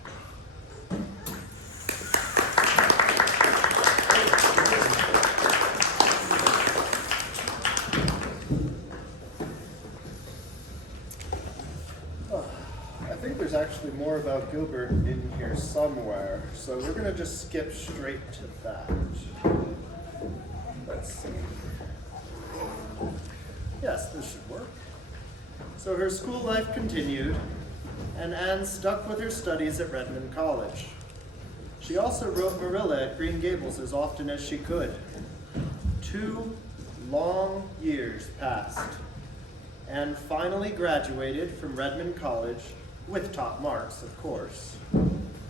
I think there's actually more about Gilbert in here somewhere, so we're going to just skip straight to that. Let's see. Yes, this should work. So her school life continued, and Anne stuck with her studies at Redmond College. She also wrote Marilla at Green Gables as often as she could. 2 long years passed. Anne finally graduated from Redmond College, with top marks, of course,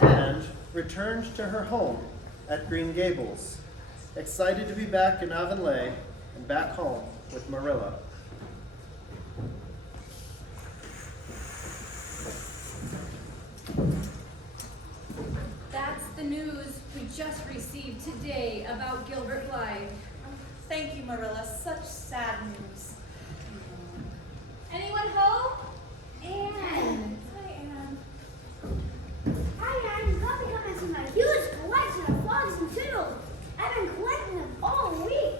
and returned to her home at Green Gables, excited to be back in Avonlea and back home with Marilla. just received today about Gilbert Blythe. Thank you, Marilla. Such sad news. Anyone home? Anne. Hi, Anne. Hi, Anne. You got to come and see my huge collection of frogs and turtles. I've been collecting them all week.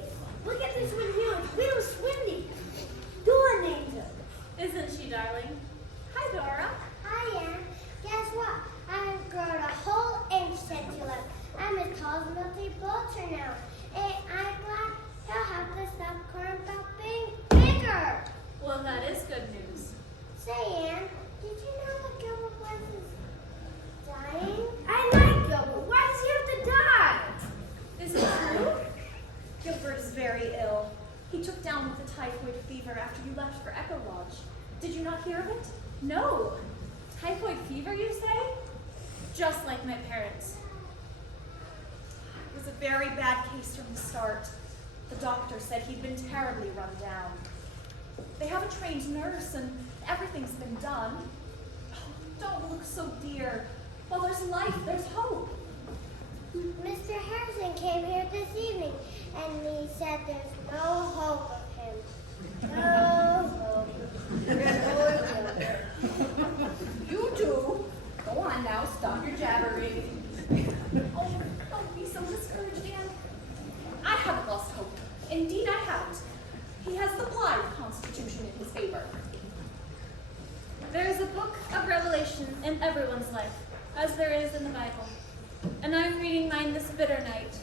Look at this one here. It's little Swindy. Dora named her. Isn't she, darling? Hi, Dora. Hi, Anne. Guess what? I've grown a whole inch since you left. I'm as tall as Milty Bolter now. And I'm glad you'll have to stop crying about being bigger. Well, that is good news. Say, Anne, did you know that Gilbert Blythe is dying? I like Gilbert. Why does he have to die? Is it true? Gilbert is very ill. He took down with a typhoid fever after you left for Echo Lodge. Did you not hear of it? No. Typhoid fever, you say? Just like my parents. It was a very bad case from the start. The doctor said he'd been terribly run down. They have a trained nurse and everything's been done. Oh, don't look so dear. While there's life, there's hope. Mr. Harrison came here this evening and he said there's no hope of him. No hope. You two, go on now, stop your jabbering. Oh, don't be so discouraged, Anne. I haven't lost hope. Indeed, I haven't. He has the Blythe Constitution in his favor. There is a book of Revelation in everyone's life, as there is in the Bible. And I'm reading mine this bitter night.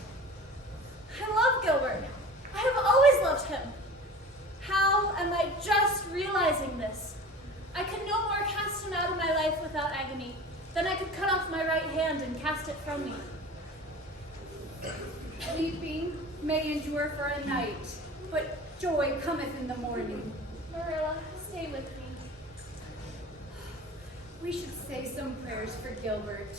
I love Gilbert. I have always loved him. How am I just realizing this? I can no more cast him out of my life without agony than I could cut off my right hand and cast it from me. Weeping may endure for a night, but joy cometh in the morning. Marilla, stay with me. We should say some prayers for Gilbert.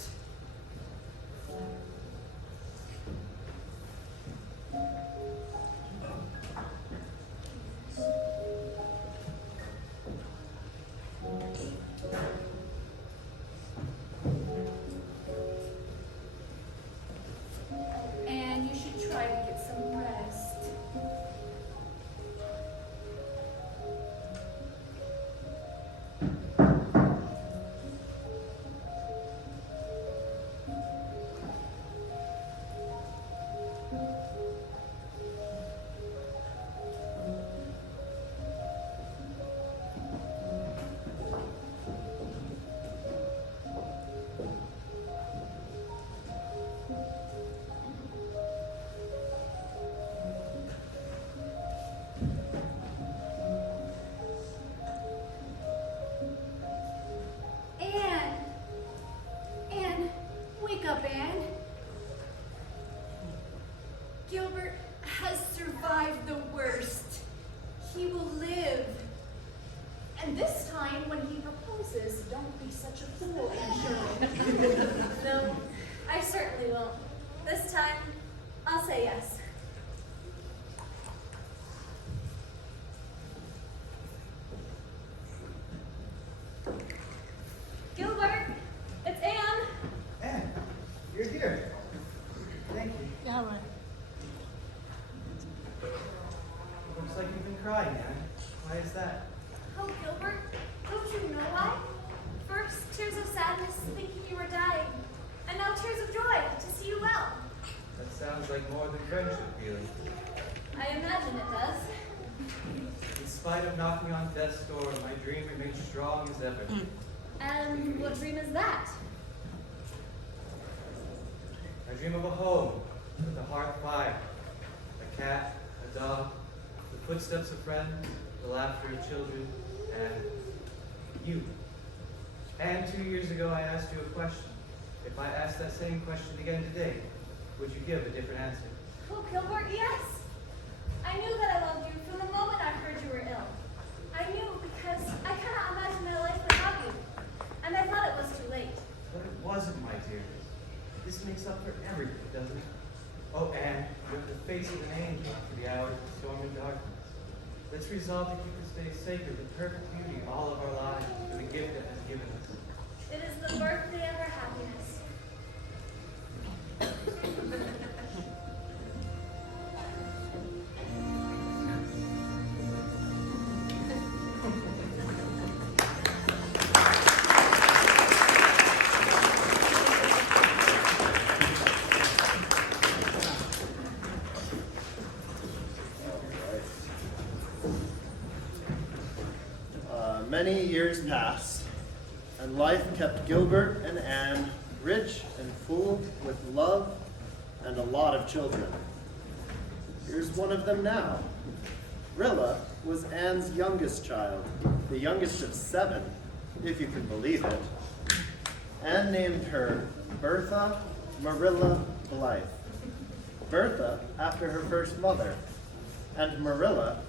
And you should try to get some rest. Anne, wake up, Anne. Gilbert has survived the worst. He will live. And this time, when he proposes, don't be such a fool, Anne Shirley. No, I certainly won't. This time, I'll say yes. Gilbert, it's Anne. Anne, you're here. Thank you. Yeah, right. Looks like you've been crying, Anne. Why is that? Oh, Gilbert, don't you know why? First, tears of sadness, thinking you were dying. And now tears of joy, to see you well. That sounds like more than friendship feeling. I imagine it does. In spite of knocking on death's door, my dream remains strong as ever. And what dream is that? I dream of a home with a hearth fire, a cat, a dog, the footsteps of friends, the laughter of children, and you. And 2 years ago, I asked you a question. If I asked that same question again today, would you give a different answer? Oh, Gilbert, yes. I knew that I loved you from the moment I heard you were ill. I knew because I cannot imagine my life without you. And I thought it was too late. But it wasn't, my dear. This makes up for everything, doesn't it? Oh, Anne, you have the face of an angel for the hours of storm and darkness. Let's resolve to keep this day sacred, the perfect beauty of all of our lives, for the gift that has given us. It is the birthday of our happiness. years passed, and life kept Gilbert and Anne rich and full with love and a lot of children. Here's one of them now. Rilla was Anne's youngest child, the youngest of 7, if you can believe it. Anne named her Bertha Marilla Blythe. Bertha after her first mother, and Marilla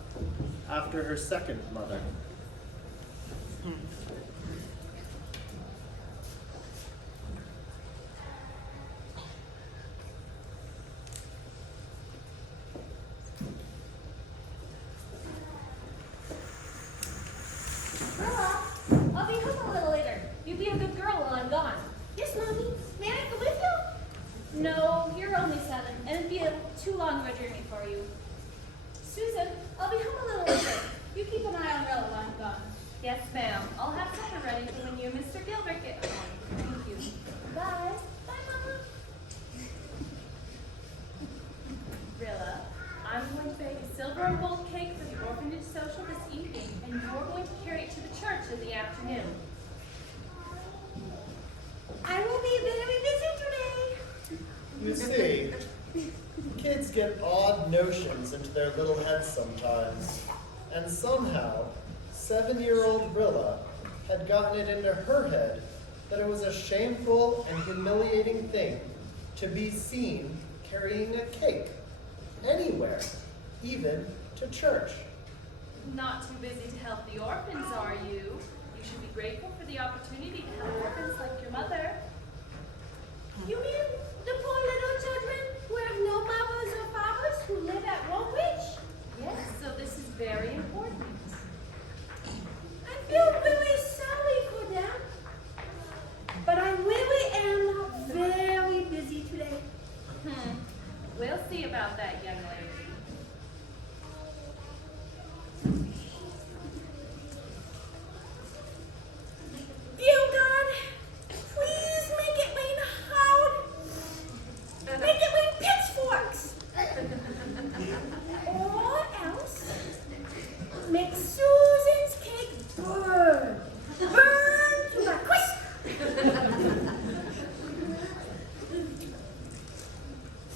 after her second mother. Rilla, I'll be home a little later. You be a good girl while I'm gone. Yes, Mommy. May I go with you? No, you're only 7, and it'd be too long of a journey for you. Susan, I'll be home a little later. You keep an eye on Rilla while I'm gone. Yes, ma'am. I'll have supper ready for when you and Mr. Gilbert get home. Thank you. Bye. Bye, Mama. Rilla, I'm going to bake a silver and gold cake for the orphanage social this evening, and you're going to carry it to the church in the afternoon. I will be very busy today. You see, kids get odd notions into their little heads sometimes, and somehow 7-year-old Rilla had gotten it into her head that it was a shameful and humiliating thing to be seen carrying a cake anywhere, even to church. Not too busy to help the orphans, are you? You should be grateful for the opportunity to help orphans like your mother. You mean the poor little children who have no mothers or fathers who live at Woolwich? Yes, so this is very important. I feel really sorry for them. But I really am very busy today. We'll see about that, young lady. Dear God, please make it rain hard. Make it rain pitchforks. Or else, make Susan's cake burn. Burn to a crisp.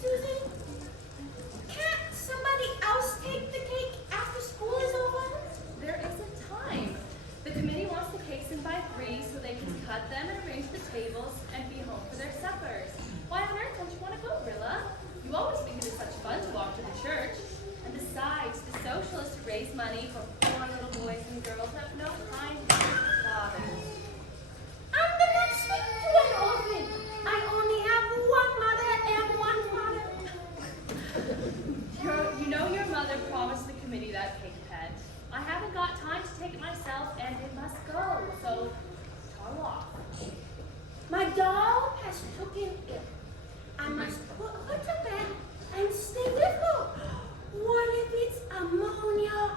Susan, can't somebody else take the cake after school is over? There isn't time. The committee wants the cakes in by 3 so they can cut them and arrange the tables and be home for their suppers. Why on earth don't you want to go, Rilla? You always think it is such fun to walk to the church. And besides, the socialists who raise money for poor little boys and girls have no time for their fathers. I'm the next thing to an orphan. I only have one mother and one father. You know your mother promised the committee that cake, pet. I haven't got time to take it myself, and it must go, so toddle off. My doll has taken ill. I must put her to bed and stay with her. What if it's ammonia?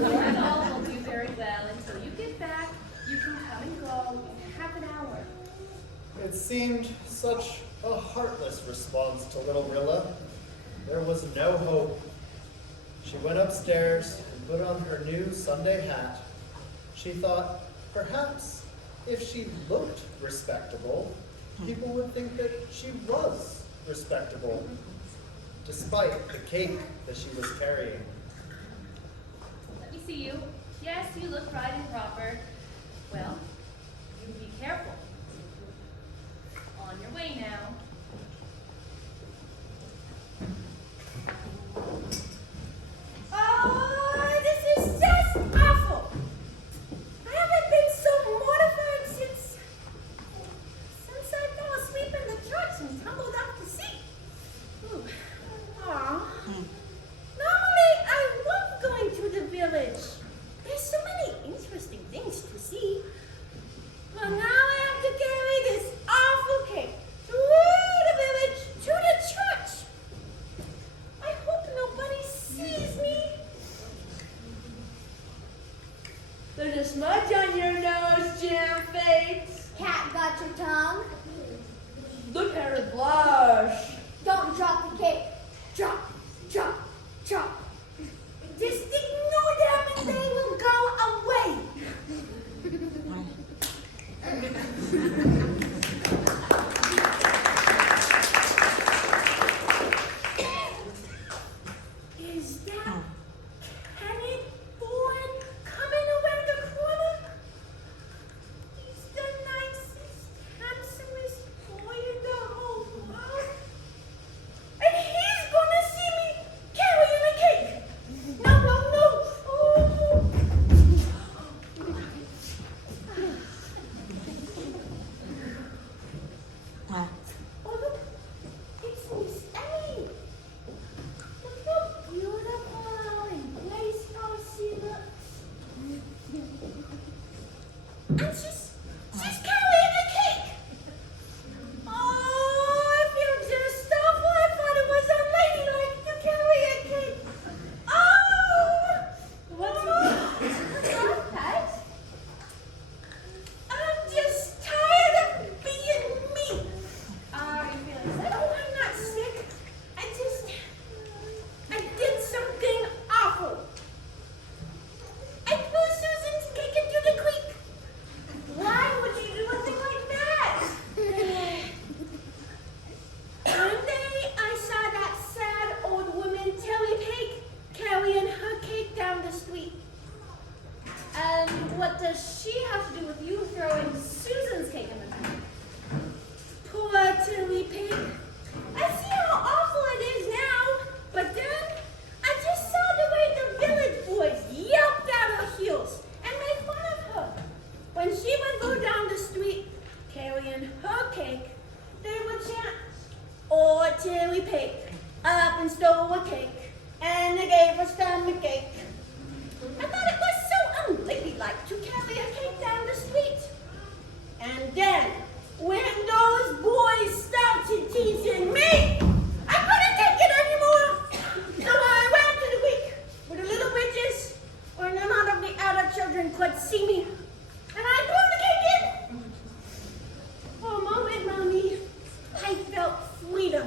Your doll will do very well. Until you get back, you can come and go in half an hour. It seemed such a heartless response to little Rilla. There was no hope. She went upstairs and put on her new Sunday hat. She thought perhaps if she looked respectable, people would think that she was respectable, despite the cake that she was carrying. Let me see you. Yes, you look right and proper. Well, you be careful. On your way now. Oh, this is just awful. I haven't been so mortified since I fell asleep in the church and tumbled off the seat. Ooh. Aw. Normally, I love going to the village. There's so many interesting things to She's carrying a cake! Oh, I feel just awful. I thought it was unladylike to carry a cake. Oh! What's wrong, Pet? I'm just tired of being me. Are you feeling sick? No, I'm not sick. I did something awful. I threw Susan's cake into the creek. Why would you do a thing like that? One day I saw that sad old woman, Tilly Pig, carrying her cake down the street. And what does she have to do with you throwing Susan's cake in the creek? Poor Tilly Pig. I see how awful it is now, but then I just saw the way the village boys yelped at her heels and made fun of her. When she would go down the street carrying her cake, they would chant, "Oh, Tilly Pig, up and stole a cake, and they gave her stomach ache." I thought it was so unladylike to carry a cake down the street. And then, when those boys started teasing me, I couldn't take it anymore. So I ran to the creek with the little bridges where none of the other children could see me. And I threw the cake in. For a moment, Mommy, I felt freedom.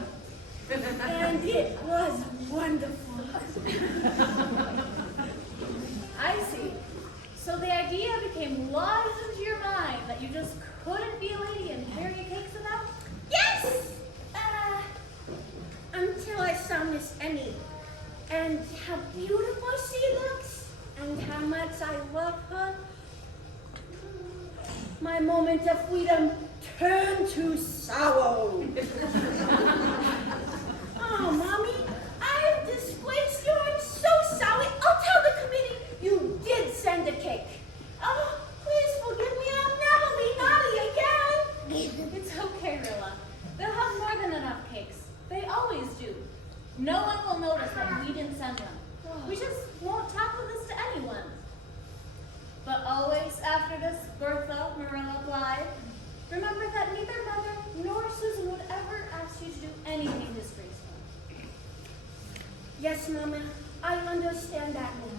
And it was wonderful. I see. So the idea became lodged into your mind that you just couldn't be a lady and carry cakes about? Yes! Until I saw Miss Emmy, and how beautiful she looks, and how much I love her. My moment of freedom turned to sorrow. Oh, Mommy, I've disgraced you. I'm so sorry. I'll tell the committee you did send a cake. Oh, please forgive me. I'll never be naughty again. It's okay, Rilla. They'll have more than enough cakes. They always do. No one will notice that we didn't send them. We just won't talk with this to anyone. But always after this, Bertha, Marilla, Blythe, remember that neither Mother nor Susan would ever ask you to do anything disgraceful. Yes, Mama, I understand that now.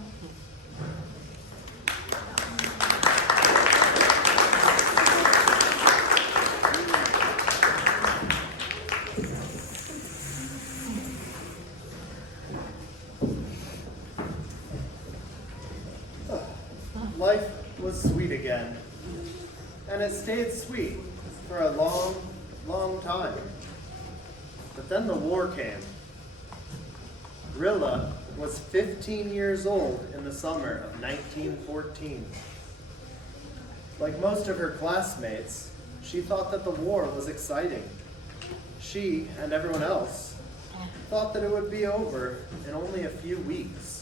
Life was sweet again, and it stayed sweet for a long, long time. But then the war came. Rilla was 15 years old in the summer of 1914. Like most of her classmates, she thought that the war was exciting. She, and everyone else, thought that it would be over in only a few weeks.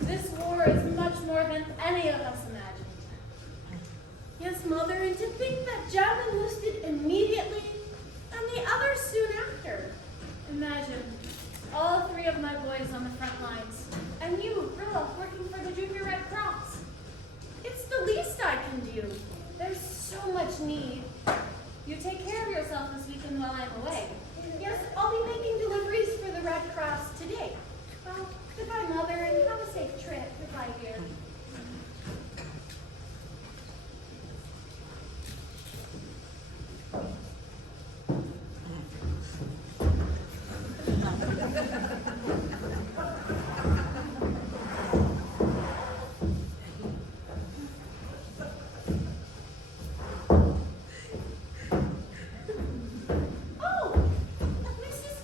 This war is much more than any of us imagined. Yes, Mother, and to think that John enlisted immediately and the others soon after. Imagine all three of my boys on the front lines, and you, Rilla, working for the Junior Red Cross. It's the least I can do. There's so much need. You take care of yourself this weekend while I'm away. Yes, I'll be making deliveries for the Red Cross today. Well, goodbye, Mother, and have a safe trip. Goodbye, dear. Oh, Mrs.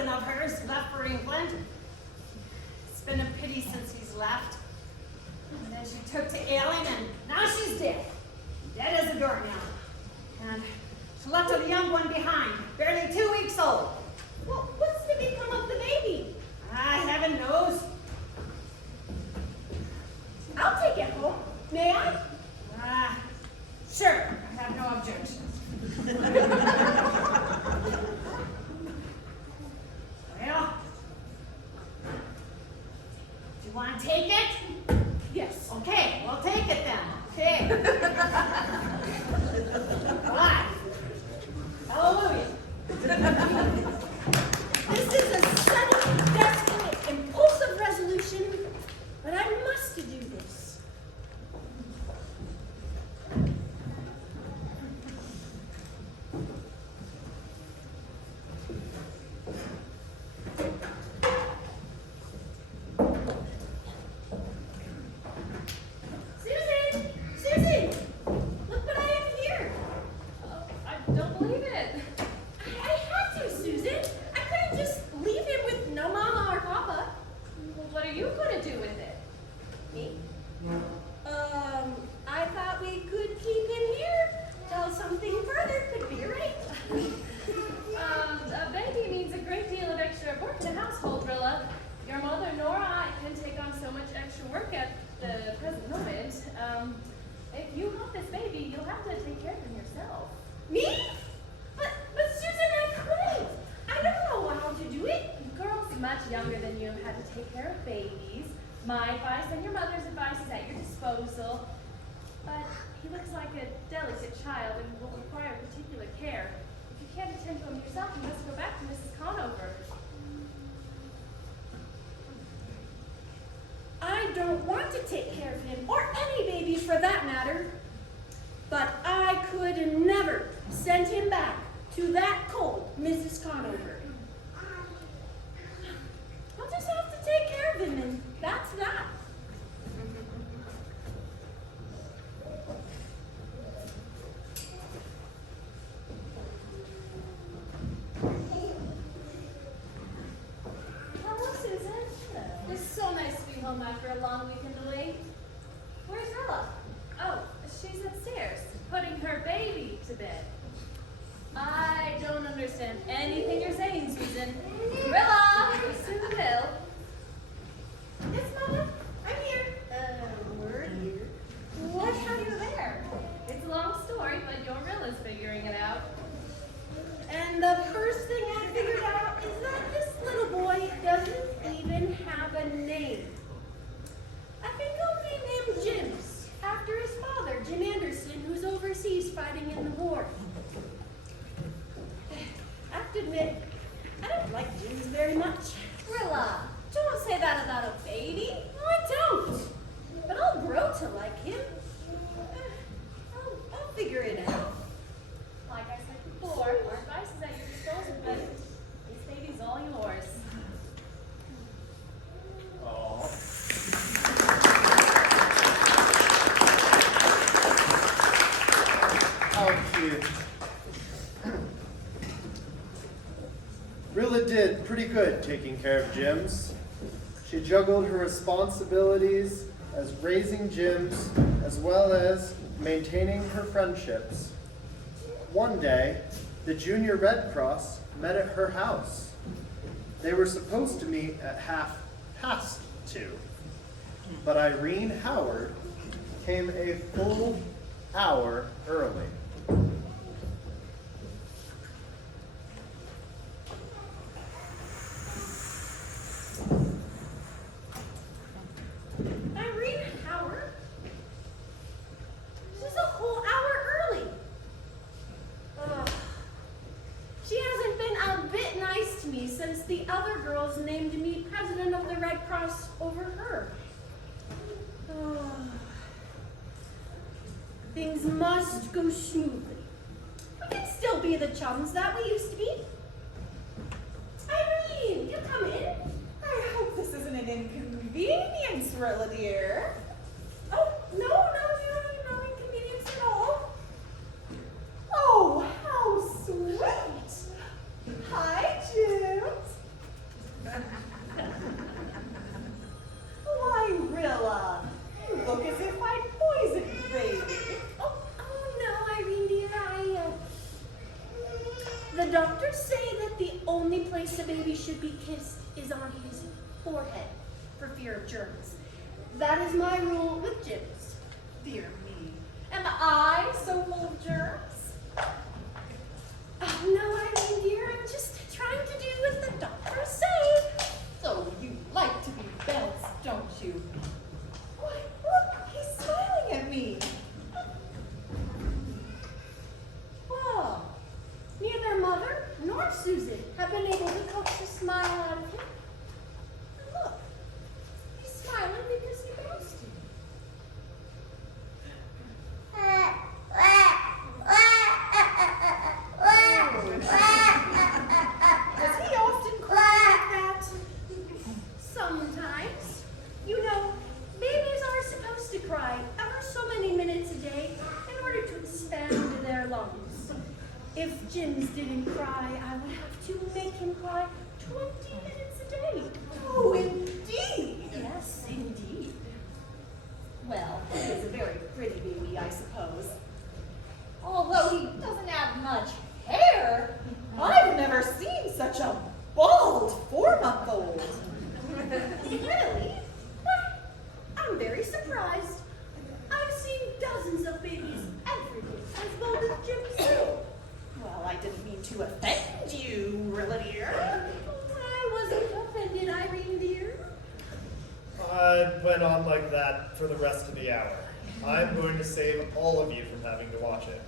cousin of hers left for England. It's been a pity since he's left. And then she took to ailing, and now she's dead. Dead as a doornail. And she left a young one behind, barely 2 weeks old. Well, what's to become of the baby? Heaven knows. I'll take it home. May I? Sure, I have no objection. Well, do you want to take it? Yes. Okay, we'll take it then. Okay. Why? Hallelujah. This is a sudden, desperate, impulsive resolution, but I must do this. Susan! Susan! Look what I have here. Oh, I don't believe it. I had to, Susan. I couldn't just leave him with no mama or papa. Well, what are you going to do with it? Me? I thought we could keep him here till something further could be arranged. A baby means a great deal of extra work in the household, Rilla. Your mother nor I can take on so much extra work at the present moment. If you want this baby, you'll have to take care of him yourself. Me? But Susan, I couldn't. I don't know how to do it. Girls much younger than you have had to take care of babies. My advice and your mother's advice is at your disposal. But he looks like a delicate child and will require particular care. If you can't attend to him yourself, you must go back to Mrs. Conover. I don't want to take care of him, or any babies for that matter. But I could never send him back to that cold Mrs. Conover. I'll just have to take care of him, and that's that. Hello, Susan. It's so nice to be home after a long weekend away. Where's Rilla? Oh, she's upstairs, putting her baby to bed. I don't understand anything you're saying, Susan. Rilla! You soon will. Yes, Mama, I'm here. We're here. What have you there? It's a long story, but your Rilla's figuring it out. And the first thing I figured out is that this little boy doesn't even have a name. I think I'll name him Jim, after his father, Jim Anderson, who's overseas fighting in the war. I have to admit, I don't like Jims very much. Rilla, don't say that about a baby. No, I don't. But I'll grow to like him. I'll figure it out. Like I said before, our advice is at your disposal, but this baby's all yours. How cute. Rilla did pretty good taking care of Jims. She juggled her responsibilities as raising Jims as well as maintaining her friendships. One day, the Junior Red Cross met at her house. They were supposed to meet at 2:30, but Irene Howard came a full hour early. Irene Howard? She's a whole hour early. She hasn't been a bit nice to me since the other girls named me president of the Red Cross over her. Things must go smoothly. We can still be the chums that we used to be. Irene, you come in. I hope this isn't an inconvenience, Rilla dear. Oh, no inconvenience at all. Oh, how sweet. Hi, Jim. place a baby should be kissed is on his forehead for fear of germs. That is my rule with Jims. Dear me. Am I so full of germs? Oh, no, Irene, dear. I'm just trying to do what the doctors say. So you like to be bounced, don't you? Why, look, he's smiling at me. Well, neither Mother nor Susan have been able to coax a smile out of him. And look, he's smiling because you bounced him. Does he often cry like that? Sometimes. You know, babies are supposed to cry ever so many minutes a day in order to expand their lungs. If Jims didn't cry, I would have to make him cry 20 minutes a day. Oh, indeed. Yes, indeed. Well, he is a very pretty baby, I suppose. Although he doesn't have much hair, I've never seen such a bald 4-month-old. Really? I'm very surprised. I've seen dozens of babies every day as bold as Jims too. Well, I didn't mean to offend you, Rilla dear. I wasn't offended, Irene dear. I went on like that for the rest of the hour. I'm going to save all of you from having to watch it.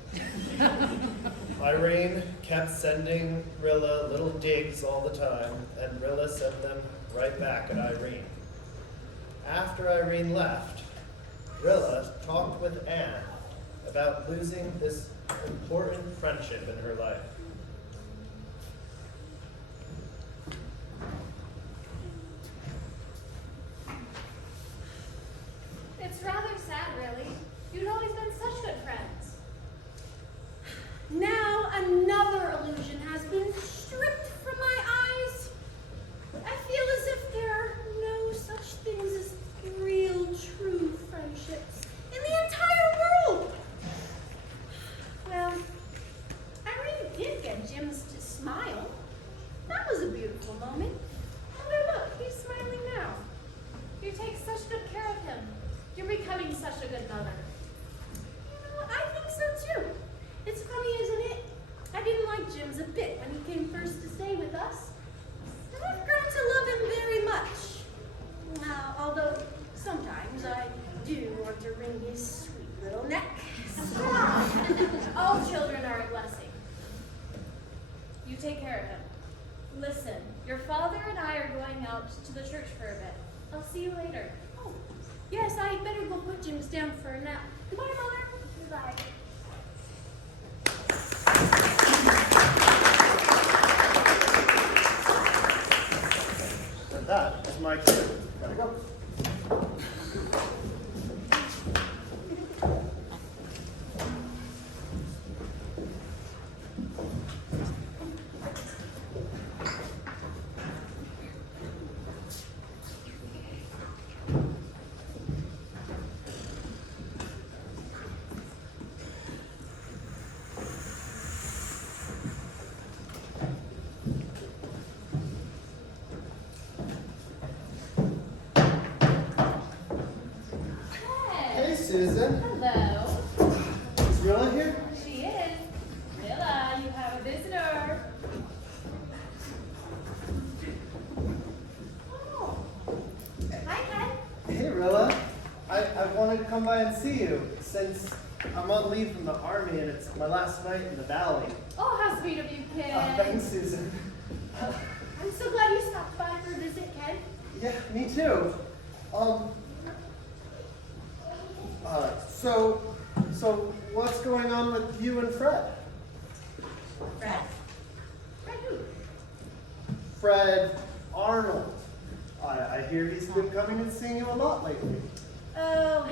Irene kept sending Rilla little digs all the time, and Rilla sent them right back at Irene. After Irene left, Rilla talked with Anne about losing this important friendship in her life. It's rather sad, really. You'd always been such good friends. Now another illusion has been stripped from my eyes. I feel as if there are no such things as real, true friendships in the entire world. Well, I really did get Jims to smile. That was a beautiful moment. And look, he's smiling now. You take such good care of him. You're becoming such a good mother. You know, I think so too. It's funny, isn't it? I didn't like Jims a bit when he came first to stay with us. And I've grown to love him very much. Although sometimes I do want to wring his sweet little neck. All children are a blessing. You take care of him. Listen, your father and I are going out to the church for a bit. I'll see you later. Oh, yes, I'd better go put Jims down for a nap. Goodbye, Mother. Goodbye. And that is my cue. Gotta go. Hey, Susan. Hello. Is Rilla here? She is. Rilla, you have a visitor. Oh. Hi, Ken. Hey, Rilla. I wanted to come by and see you since I'm on leave from the army and it's my last night in the valley. Oh, how sweet of you, kid. Thanks, Susan. I'm so glad you stopped by for a visit, Ken. Yeah, me too. So what's going on with you and Fred? Fred? Fred who? Fred Arnold. I hear he's been coming and seeing you a lot lately. Oh,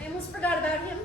I almost forgot about him.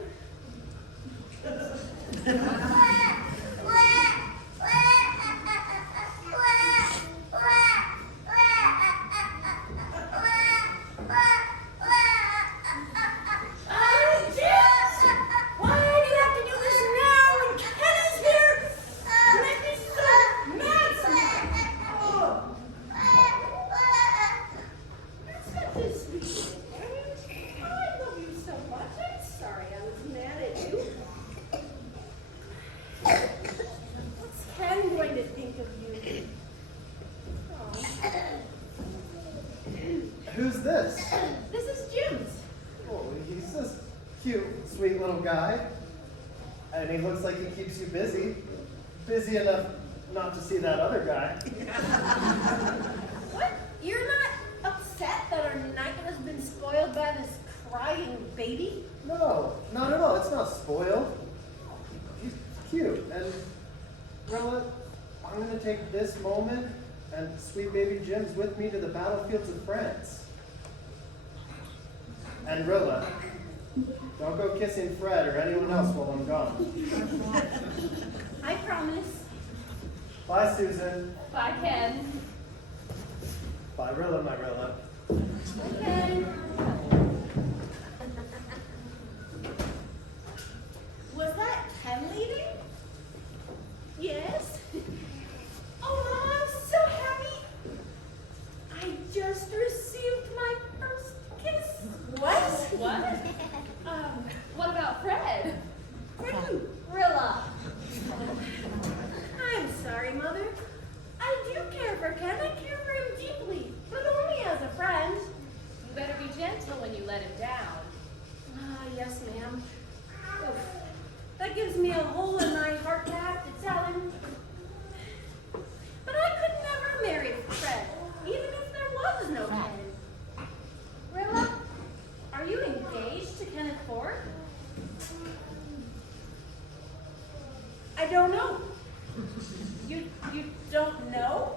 little guy. And he looks like he keeps you busy. Busy enough not to see that other guy. What? You're not upset that our night has been spoiled by this crying baby? No, not at all. It's not spoiled. He's cute. And Rilla, I'm going to take this moment and sweet baby Jim's with me to the battlefields of France. And Rilla, don't go kissing Fred or anyone else while I'm gone. I promise. Bye, Susan. Bye, Ken. Bye, Rilla, my Rilla. Okay. Was that Ken leaving? Yes. Oh, I'm so happy. I just received my first kiss. What? What? What about Fred? Freddie, Rilla. I'm sorry, Mother. I do care for Ken. I care for him deeply, but only as a friend. You better be gentle when you let him down. Yes, ma'am. Oof. That gives me a hole in my heart to have to tell him. But I could never marry Fred, even if there was no Ken. Rilla, are you engaged to Kenneth Ford? I don't know. You don't know?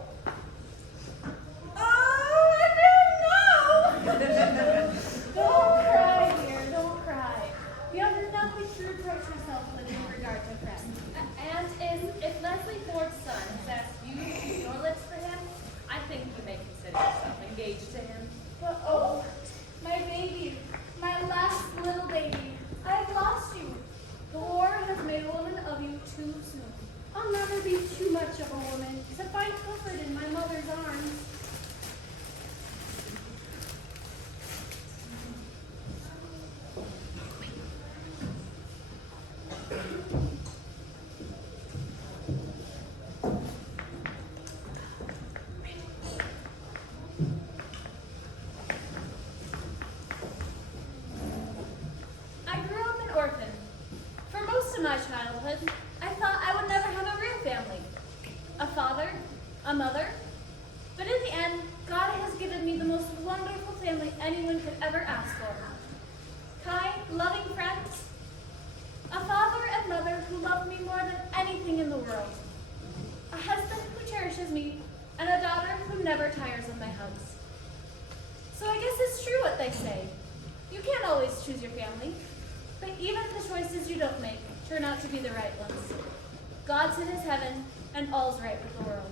Oh, I don't know! Don't cry, dear, don't cry. You have nothing to reproach yourself with in regard to Fred. And if Leslie Ford's son has asked you to use your lips for him, I think you may consider yourself engaged to him. But oh, my baby, my last little baby, I've lost you. The war has made a woman of you too soon. I'll never be too much of a woman to find comfort in my mother's arms. I grew up an orphan. For most of my childhood, I thought I would never have a real family. A father, a mother. But in the end, God has given me the most wonderful family anyone could ever ask for. Kind, loving friends. A father and mother who love me more than anything in the world. A husband who cherishes me, and a daughter who never tires of my hugs. So I guess it's true what they say. You can't always choose your family, but even the choices you don't make turn out to be the right ones. God's in his heaven, and all's right with the world.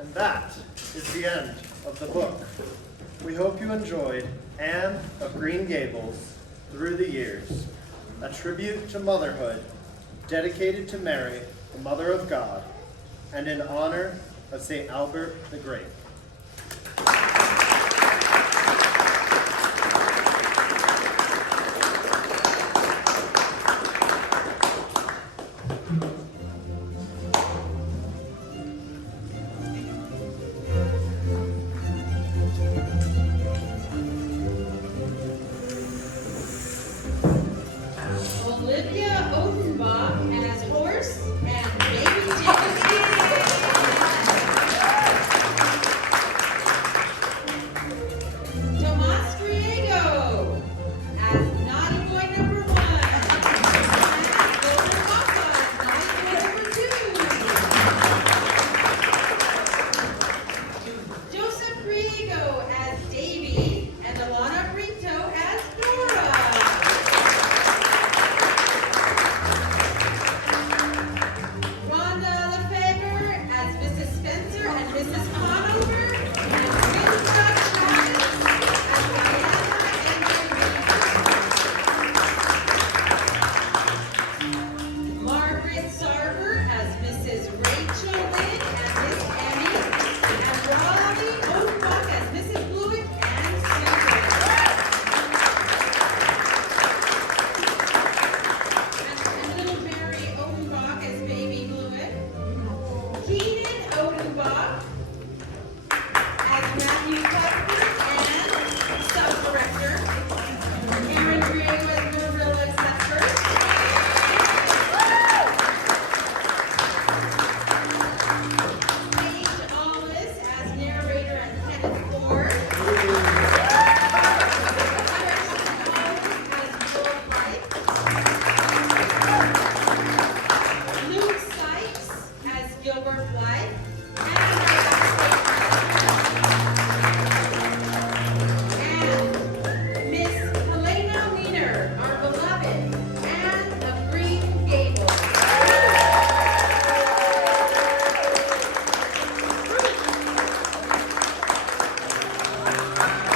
And that is the end of the book. We hope you enjoyed Anne of Green Gables Through the Years, a tribute to motherhood dedicated to Mary, the Mother of God, and in honor of St. Albert the Great. Olivia Odenbach as horse and baby Jimmy. Thank you.